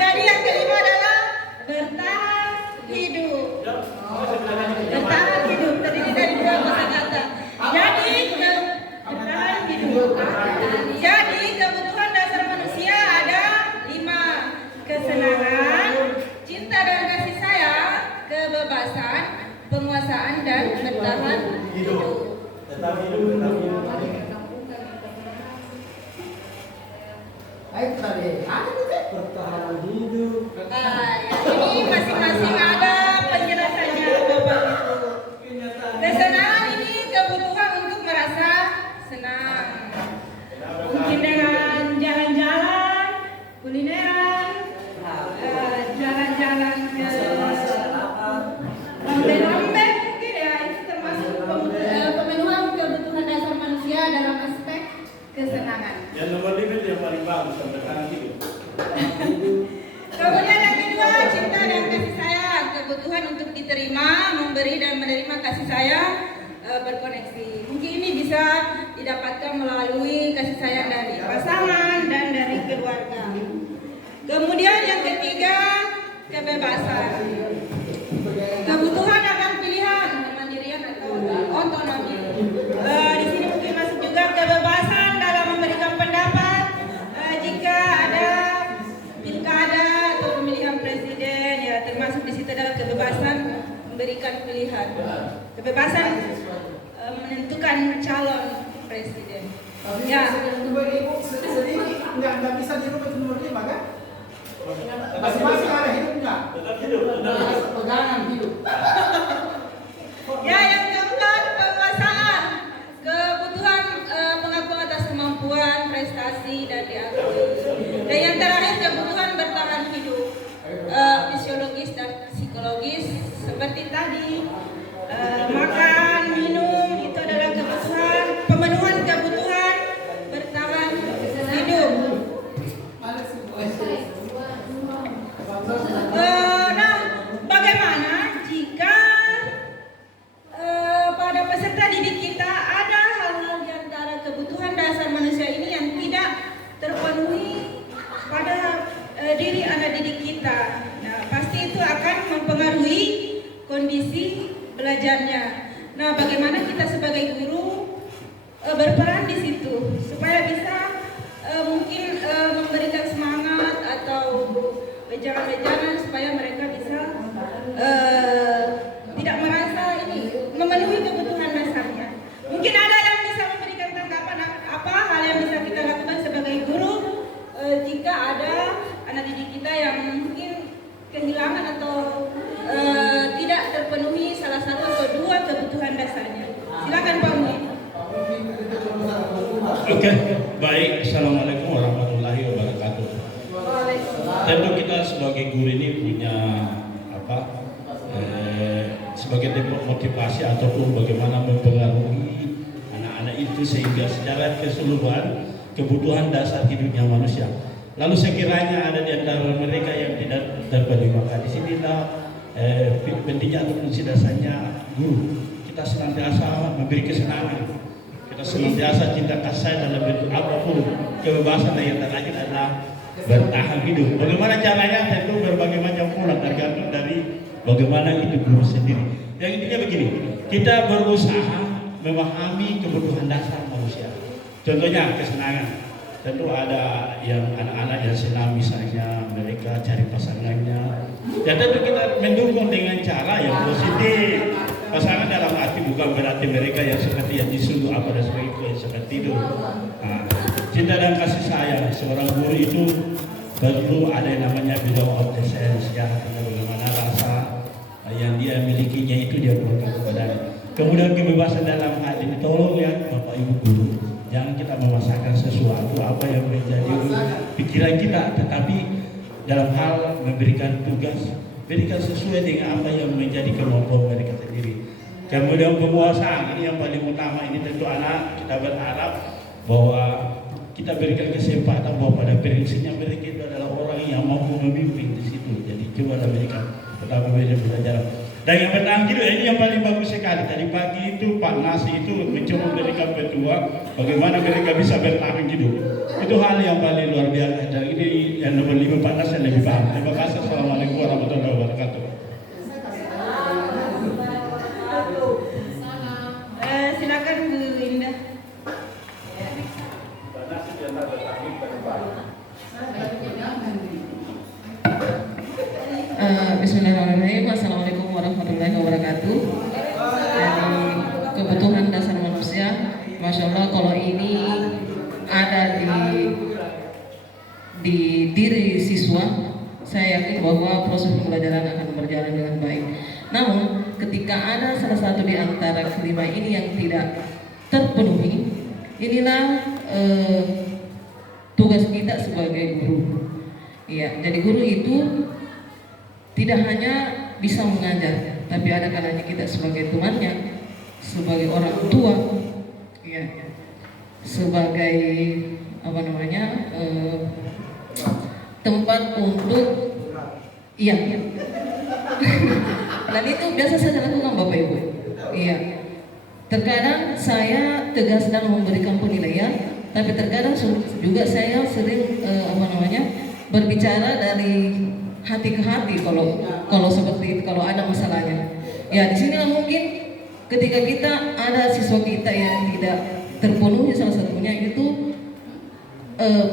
jadi yang kelima adalah bertahan hidup. Bertahan hidup terdiri dari dua kosakata. Jadi bertahan hidup. Jadi kebutuhan dasar manusia ada 5: kesenangan, cinta dan kasih sayang, kebebasan, penguasaan dan bertahan hidup. Tetap hidup. Baik tadi, ada bertahan hidup. Ini masing-masing ada penjelasannya Bapak Ibu. Kesenangan ini kebutuhan untuk merasa senang. Mungkin dengan jalan-jalan, kulineran, jalan-jalan ke lambe-lambe mungkin ya, itu termasuk pemenuhan kebutuhan dasar manusia dalam aspek kesenangan. Yang nomor 5 yang paling bagus bertahan hidup. Kemudian yang kedua, cinta dan kasih sayang, kebutuhan untuk diterima, memberi dan menerima kasih sayang berkoneksi. Mungkin ini bisa didapatkan melalui kasih sayang dari pasangan dan dari keluarga. Kemudian yang ketiga, kebebasan. Kebutuhan akan pilihan, kemandirian atau otonomi. Di sini mungkin masuk juga kebebasan dalam memberikan pendapat jika ada pilkada atau pemilihan presiden, ya termasuk di situ adalah kebebasan memberikan pilihan, kebebasan menentukan calon presiden. Ya. Sedikit nggak bisa dirubah itu nomor 5 kan? Masing-masing ada hidupnya. Tetap hidup. Pegangan hidup. Ya, yang keempat, penguasaan. Kebutuhan pengakuan atas kemampuan, prestasi dan diakui. Dan yang terakhir, kebutuhan bertahan hidup, fisiologis dan psikologis seperti tadi. Makan, minum itu adalah kebutuhan, pemenuhan kebutuhan bertahan hidup. Nah, bagaimana jika pada peserta didik kita ada hal-hal di antara kebutuhan dasar manusia ini yang tidak terpenuhi pada diri anak didik kita? Nah, pasti itu akan mempengaruhi kondisi belajarnya. Nah, bagaimana kita sebagai guru berperan di situ supaya bisa mungkin memberikan semangat atau wejangan-wejangan supaya mereka bisa tidak merasa ini memenuhi kebutuhan dasarnya. Mungkin ada yang bisa memberikan tanggapan apa hal yang bisa kita lakukan sebagai guru jika ada anak didik kita yang mungkin kehilangan atau tidak terpenuhi salah satu atau dua kebutuhan dasarnya. Silakan Pak Mui. Oke, baik. Assalamualaikum warahmatullahi wabarakatuh. Tentu kita sebagai guru ini punya sebagai motivasi ataupun bagaimana mempengaruhi anak-anak itu sehingga secara keseluruhan kebutuhan dasar hidupnya manusia. Lalu sekiranya ada di antara mereka yang tidak terpenuhi, maka di sinilah pentingnya atau fungsi dasarnya guru. Kita senantiasa memberi kesenangan, kita senantiasa cinta kasih dalam bentuk apapun, kebebasan yang terakhir adalah bertahan hidup. Bagaimana caranya? Tentu berbagai macam pola tergantung dari bagaimana itu guru sendiri. Yang intinya begini, kita berusaha memahami kebutuhan dasar manusia. Contohnya kesenangan. Tentu ada yang anak-anak yang senang misalnya mereka cari pasangannya. Dan tentu kita mendukung dengan cara yang positif. Pasangan dalam arti bukan berarti mereka yang seperti yang disuruh apa dan sebagainya seperti itu. Nah, cinta dan kasih sayang seorang guru itu perlu ada yang namanya below of the sense, ya, bagaimana rasa yang dia milikinya itu dia berikan kepada. Kemudian kebebasan dalam hal ini, tolong ya Bapak Ibu guru, jangan kita memaksakan sesuatu apa yang menjadi pikiran kita, tetapi dalam hal memberikan tugas, berikan sesuai dengan apa yang menjadi kemampuan mereka sendiri. Kemudian penguasaan ini yang paling utama, ini tentu anak kita berharap bahwa kita berikan kesempatan bahwa pada prinsipnya mereka itu adalah orang yang mampu memimpin di situ. Jadi coba berikan pertama belajar. Dan yang petang gitu, ini yang paling bagus sekali. Tadi pagi itu Pak Nasi itu mencoba memberikan petua bagaimana mereka bisa bertahan gitu. Itu hal yang paling luar biasa. Dan ini yang nomor 5 Pak Nasi yang lebih paham. Terima kasih. Assalamualaikum warahmatullahi wabarakatuh. Silakan Bu Indah. Bismillahirrahmanirrahim. Assalamualaikum warahmatullahi wabarakatuh. Dari kebutuhan dasar manusia, Masya Allah, kalau ini ada di diri siswa, saya yakin bahwa proses pembelajaran akan berjalan dengan baik. Namun, ketika ada salah satu di antara kelima ini yang tidak terpenuhi, inilah tugas kita sebagai guru. Iya, jadi guru itu tidak hanya bisa mengajar, tapi ada kalanya kita sebagai temannya, sebagai orang tua, ya, sebagai tempat untuk, iya, dan itu biasa saya lakukan Bapak Ibu. Iya, terkadang saya tegas dalam memberikan penilaian, tapi terkadang juga saya sering berbicara dari hati ke hati kalau seperti itu, kalau ada masalahnya. Ya, di sinilah mungkin ketika kita ada siswa kita yang tidak terpenuhi salah satunya itu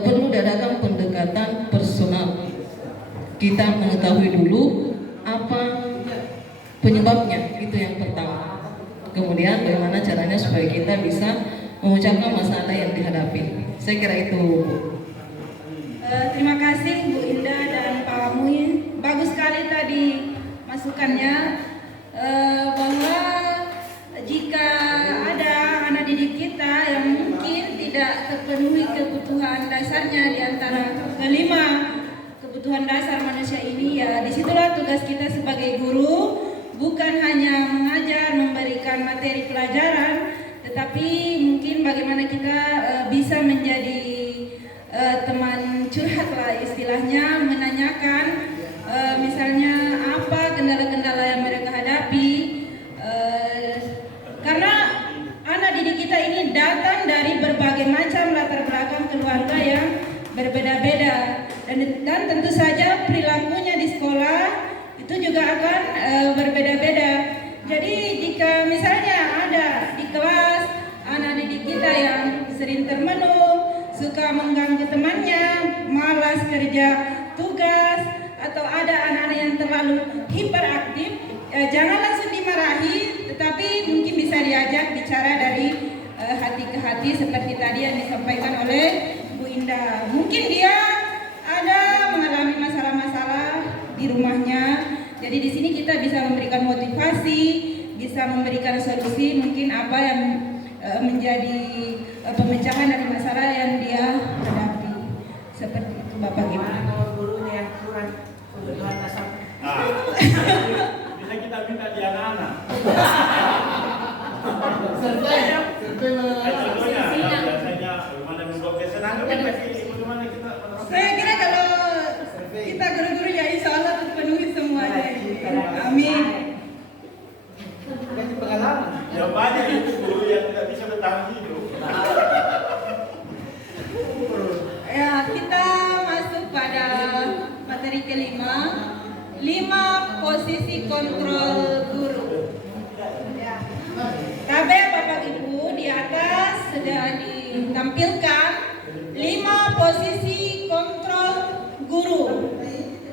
perlu diadakan pendekatan personal. Kita mengetahui dulu apa penyebabnya, itu yang pertama. Kemudian bagaimana caranya supaya kita bisa mengucapkan masalah yang dihadapi. Saya kira itu. Terima kasih Bu Indah dan Pak Muin. Bagus sekali tadi masukannya bahwa jika ada anak didik kita yang mungkin tidak terpenuhi kebutuhan dasarnya di antara kelima kebutuhan dasar manusia ini, ya disitulah tugas kita sebagai guru, bukan hanya mengajar, memberikan materi pelajaran, tetapi mungkin bagaimana kita bisa menjadi teman curhat lah istilahnya, menanyakan misalnya apa kendala-kendala yang mereka hadapi, karena anak didik kita ini datang dari berbagai macam latar belakang keluarga yang berbeda-beda, dan tentu saja perilakunya di sekolah itu juga akan berbeda-beda. Jadi jika misalnya ada di kelas anak didik kita yang sering termenung, suka mengganggu temannya, malas kerja tugas, atau ada anak-anak yang terlalu hiperaktif, jangan langsung dimarahi, tetapi mungkin bisa diajak bicara dari hati ke hati seperti tadi yang disampaikan oleh Bu Indah. Mungkin dia ada mengalami masalah-masalah di rumahnya, jadi di sini kita bisa memberikan motivasi, bisa memberikan solusi mungkin apa yang menjadi pemecahan dari masalah yang dia hadapi. Seperti itu Bapak Ibu. Kalau gurunya yang kurang kebutuhan dasar. Bisa kita minta di anak-anak. Contohnya biasanya bagaimana membuat kesenangan bagaimana kita. Saya kira kalau kita guru-gurunya insya Allah terpenuhi semuanya. Amin. Kasih pengalaman. Ya banyak itu guru yang tidak bisa bertahan hidup. Ya, kita masuk pada materi kelima, 5 posisi kontrol guru. Ya. Tabel Bapak Ibu di atas sudah ditampilkan 5 posisi kontrol guru.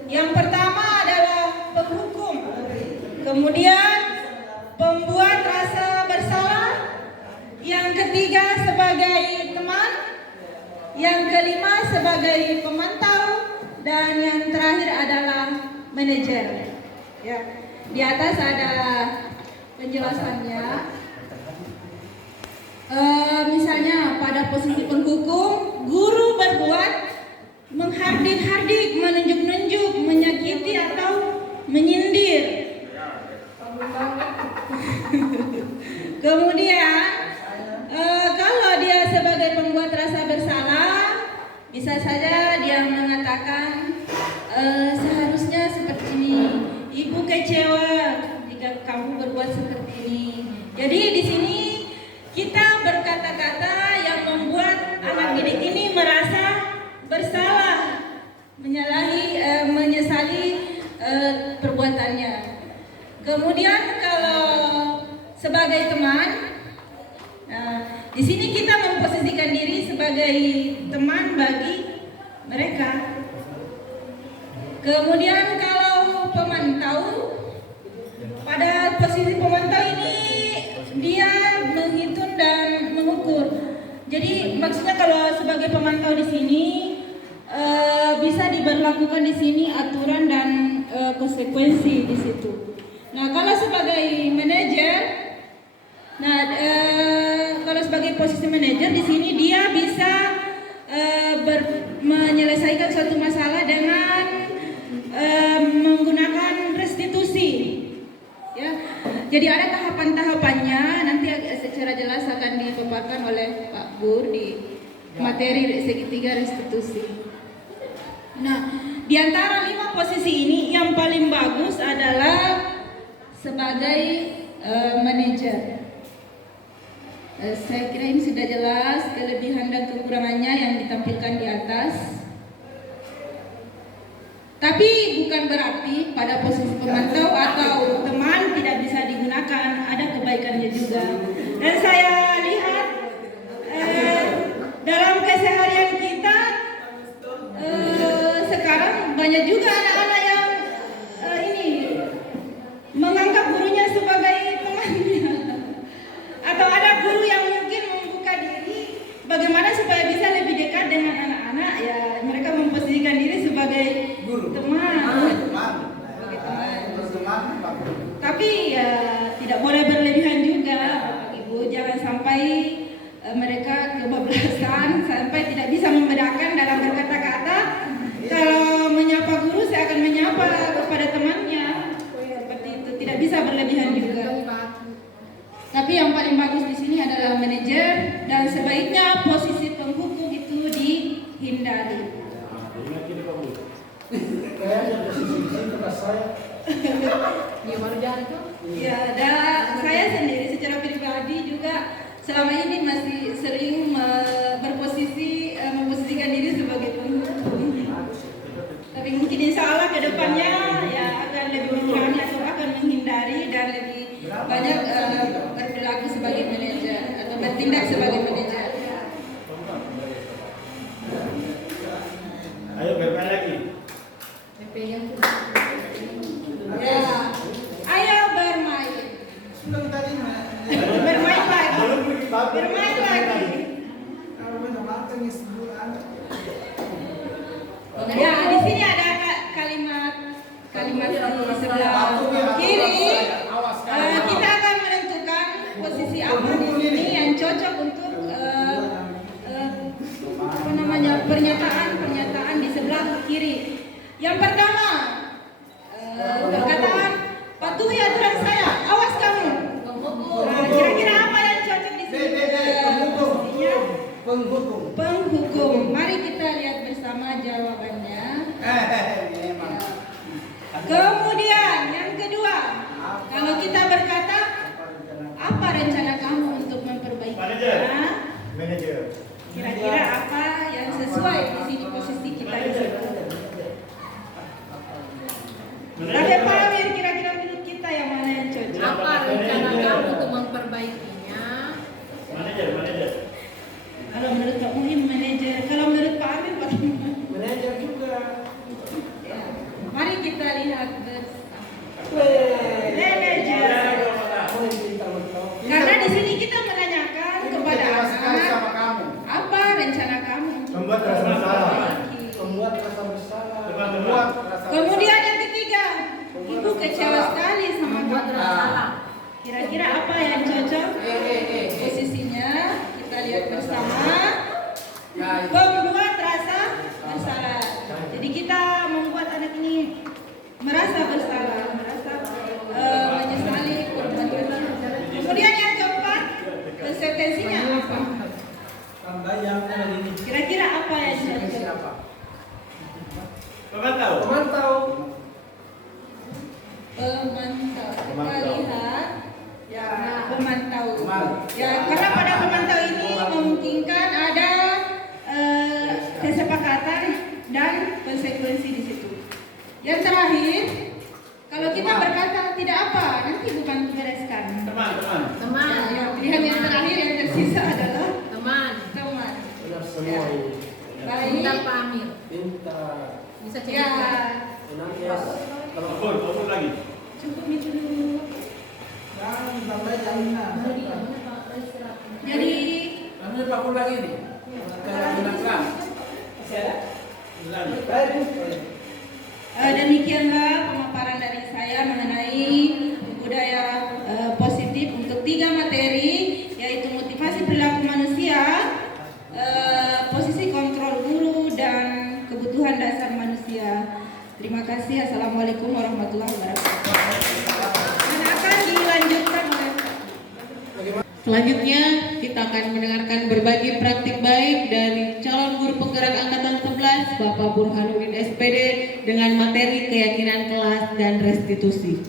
Yang pertama adalah penghukum, kemudian pembuat rasa bersalah, yang ketiga sebagai teman, yang kelima sebagai pemantau, dan yang terakhir adalah manajer. Ya, di atas ada penjelasannya. Misalnya pada posisi penghukum, guru berbuat menghardik-hardik, menunjuk-nunjuk, menyakiti atau menyindir. Kemudian kalau dia sebagai pembuat rasa bersalah, bisa saja dia mengatakan seharusnya seperti ini. Ibu kecewa jika kamu berbuat seperti ini. Jadi di sini kita berkata-kata yang membuat anak didik ini merasa bersalah, menyesali perbuatannya. Kemudian kalau sebagai teman, di sini kita memposisikan diri sebagai teman bagi mereka. Kemudian kalau pemantau, pada posisi pemantau ini dia menghitung dan mengukur. Jadi maksudnya kalau sebagai pemantau di sini bisa diberlakukan di sini aturan dan konsekuensi di situ. Nah kalau sebagai manajer, kalau sebagai posisi manajer di sini dia bisa menyelesaikan suatu masalah dengan menggunakan restitusi. Ya, jadi ada tahapan-tahapannya. Nanti secara jelas akan dipaparkan oleh Pak Bur di materi segitiga restitusi. Nah, di antara 5 posisi ini yang paling bagus adalah sebagai manajer. Saya kira ini sudah jelas kelebihan dan kekurangannya yang ditampilkan di atas. Tapi bukan berarti pada posisi pemantau atau teman tidak bisa digunakan, ada kebaikannya juga. Dan saya lihat dalam keseharian kita sekarang banyak juga anak-anak yang menganggap gurunya sebagai temannya. Atau ada guru yang mungkin membuka diri bagaimana supaya bisa lebih dekat dengan anak-anak, ya mereka memposisikan diri sebagai teman. Tapi ya tidak boleh berlebihan juga, Bapak Ibu. Jangan sampai mereka kebablasan sampai tidak bisa membedakan dalam berkata-kata. Kalau menyapa guru, saya akan menyapa kepada temannya. Seperti itu, tidak bisa berlebihan juga. Tapi yang paling bagus di sini adalah manajer, dan sebaiknya posisi penghukum itu dihindari. Ya, saya sendiri secara pribadi juga selama ini masih sering memposisikan diri sebagai penghukum. Tapi mungkin insya Allah ke depannya ya akan lebih mengurangi atau akan menghindari dan lebih banyak berperilaku sebagai manajer atau bertindak sebagai manajer. Ayo bermain lagi. Ya, ayo bermain. Bermain lagi. Bermain lagi. Ya, di sini ada kalimat di sebelah kiri. Kita akan menentukan posisi apa di sini yang cocok untuk pernyataan di sebelah kiri. Yang pertama, perkataan patuhi aturan saya, awas kamu. Kira-kira apa yang cocok di sini? Posisinya penghukum. Mari kita lihat bersama jawabannya. Kemudian yang kedua, kalau kita berkata apa rencana kamu untuk memperbaiki? Manajer. Kira-kira apa yang sesuai di sini posisi kita di situ? Raden Pak Amir, kira-kira menurut kita yang mana yang cocok? Apa rencana kamu untuk memperbaikinya? Manajer. Kalau menurut Pak Muhim manajer, kalau menurut Pak Amir bagaimana? Manajer juga. Ya. Mari kita lihat bersama. Manajer. Karena di sini kita menanyakan kepada anak, apa rencana kamu untuk Membuat rasa bersalah. Kemudian yang ketiga, ibu kecewa sekali sama kamu. Kira-kira apa yang cocok posisinya? Kita lihat bersama. Pembuat rasa bersalah. pemantau. Ya, karena pada pemantau ini memungkinkan ada kesepakatan dan konsekuensi di situ. Yang terakhir, kalau kita berkata tidak apa, nanti bukan bereskan. Teman. Ya, pilihan yang terakhir yang tersisa adalah teman. Benar semua ini. Baik. Pak Amir. Pintar. Bisa Ya. Enam yes. Fokus lagi. Cukup itu dulu. Jadi Ambil pakur lagi nih. Gunakan. Demikianlah pemaparan dari saya mengenai budaya positif untuk 3 materi, yaitu motivasi perilaku manusia, posisi kontrol guru, dan kebutuhan dasar manusia. Terima kasih. Assalamualaikum warahmatullahi wabarakatuh. Dan akan dilanjutkan oleh Selanjutnya kita akan mendengarkan berbagi praktik baik dari calon guru penggerak angkatan 11 Bapak Burhanuddin SPD dengan materi keyakinan kelas dan restitusi.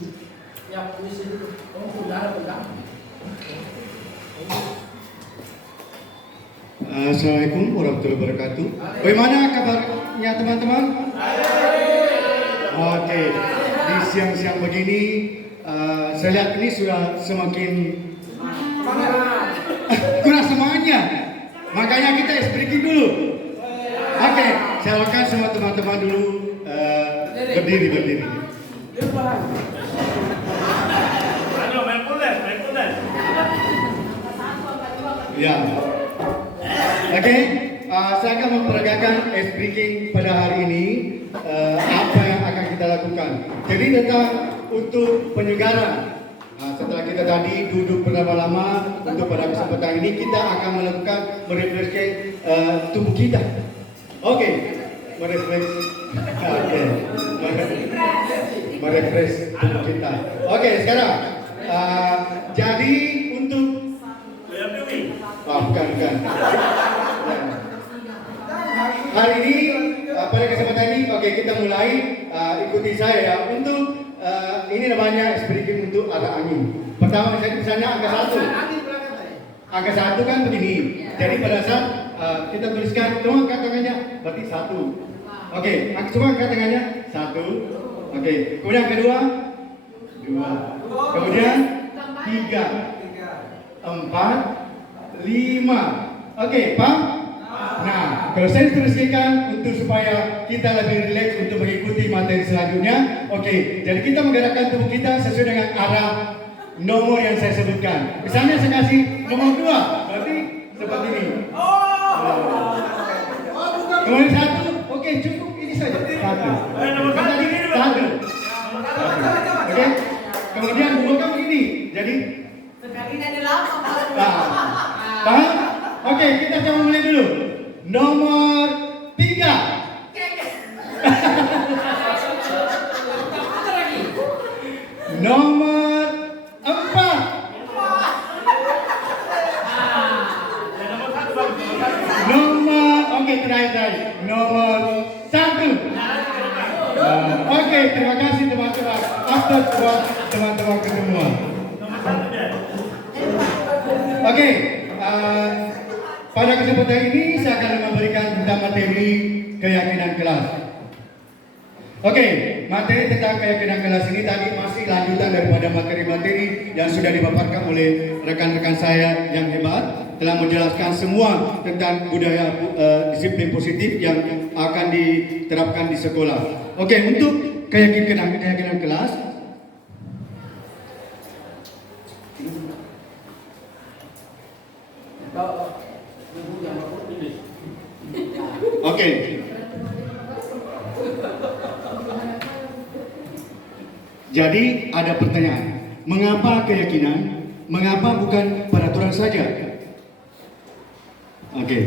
Ya, puisi dulu. Kamu sudah pegang. Assalamualaikum warahmatullahi wabarakatuh. Bagaimana kabarnya teman-teman? Oke, di siang-siang begini saya lihat ini sudah semakin kurang semuanya. Makanya kita breaking dulu. Oke, silakan semua teman-teman dulu berdiri. Ya. Oke, saya akan memperagakan ice breaking pada hari ini. Apa yang akan kita lakukan? Jadi tentang untuk penyegaran. Setelah kita tadi duduk berlama-lama, untuk pada kesempatan ini kita akan melakukan merefresh tubuh kita. Oke, merefresh. Oke, merefresh tubuh kita. Oke, sekarang jadi untuk bukan. Hari ini pada kesempatan ini, oke, kita mulai. Ikuti saya ya. Untuk ini namanya speaking untuk arah angin. Pertama misalnya angka 1. Angka 1 kan begini. Jadi pada saat kita tuliskan, cuma angkat tangannya berarti 1. Oke, cuma angkat tangannya 1. Oke, kemudian kedua 2. Kemudian 3, 4, 5. Oke, paham? Nah, kalau saya tuliskan untuk supaya kita lebih rileks untuk mengikuti materi selanjutnya. Oke, jadi kita menggerakkan tubuh kita sesuai dengan arah nomor yang saya sebutkan. Misalnya saya kasih nomor 2, berarti seperti ini. Kemudian 1, oke, cukup ini saja. 1. Oke, kemudian 2 kan begini. Jadi paham? Oke, kita coba mulai dulu. Nomor 3. Nomor 4. Oke, terakhir. Nomor 1. Oke, terima kasih teman-teman atas buat teman-teman semua. Oke, pada kesempatan ini saya akan memberikan tentang materi keyakinan kelas. Oke, materi tentang keyakinan kelas ini tadi masih lanjutan daripada materi-materi yang sudah dipaparkan oleh rekan-rekan saya yang hebat, telah menjelaskan semua tentang budaya disiplin positif yang akan diterapkan di sekolah. Oke, untuk keyakinan kelas. Oke. Jadi ada pertanyaan, mengapa keyakinan? Mengapa bukan peraturan saja? Oke.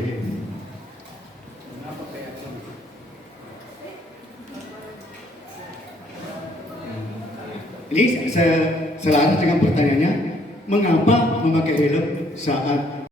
Ini selaras dengan pertanyaannya, mengapa memakai helm saat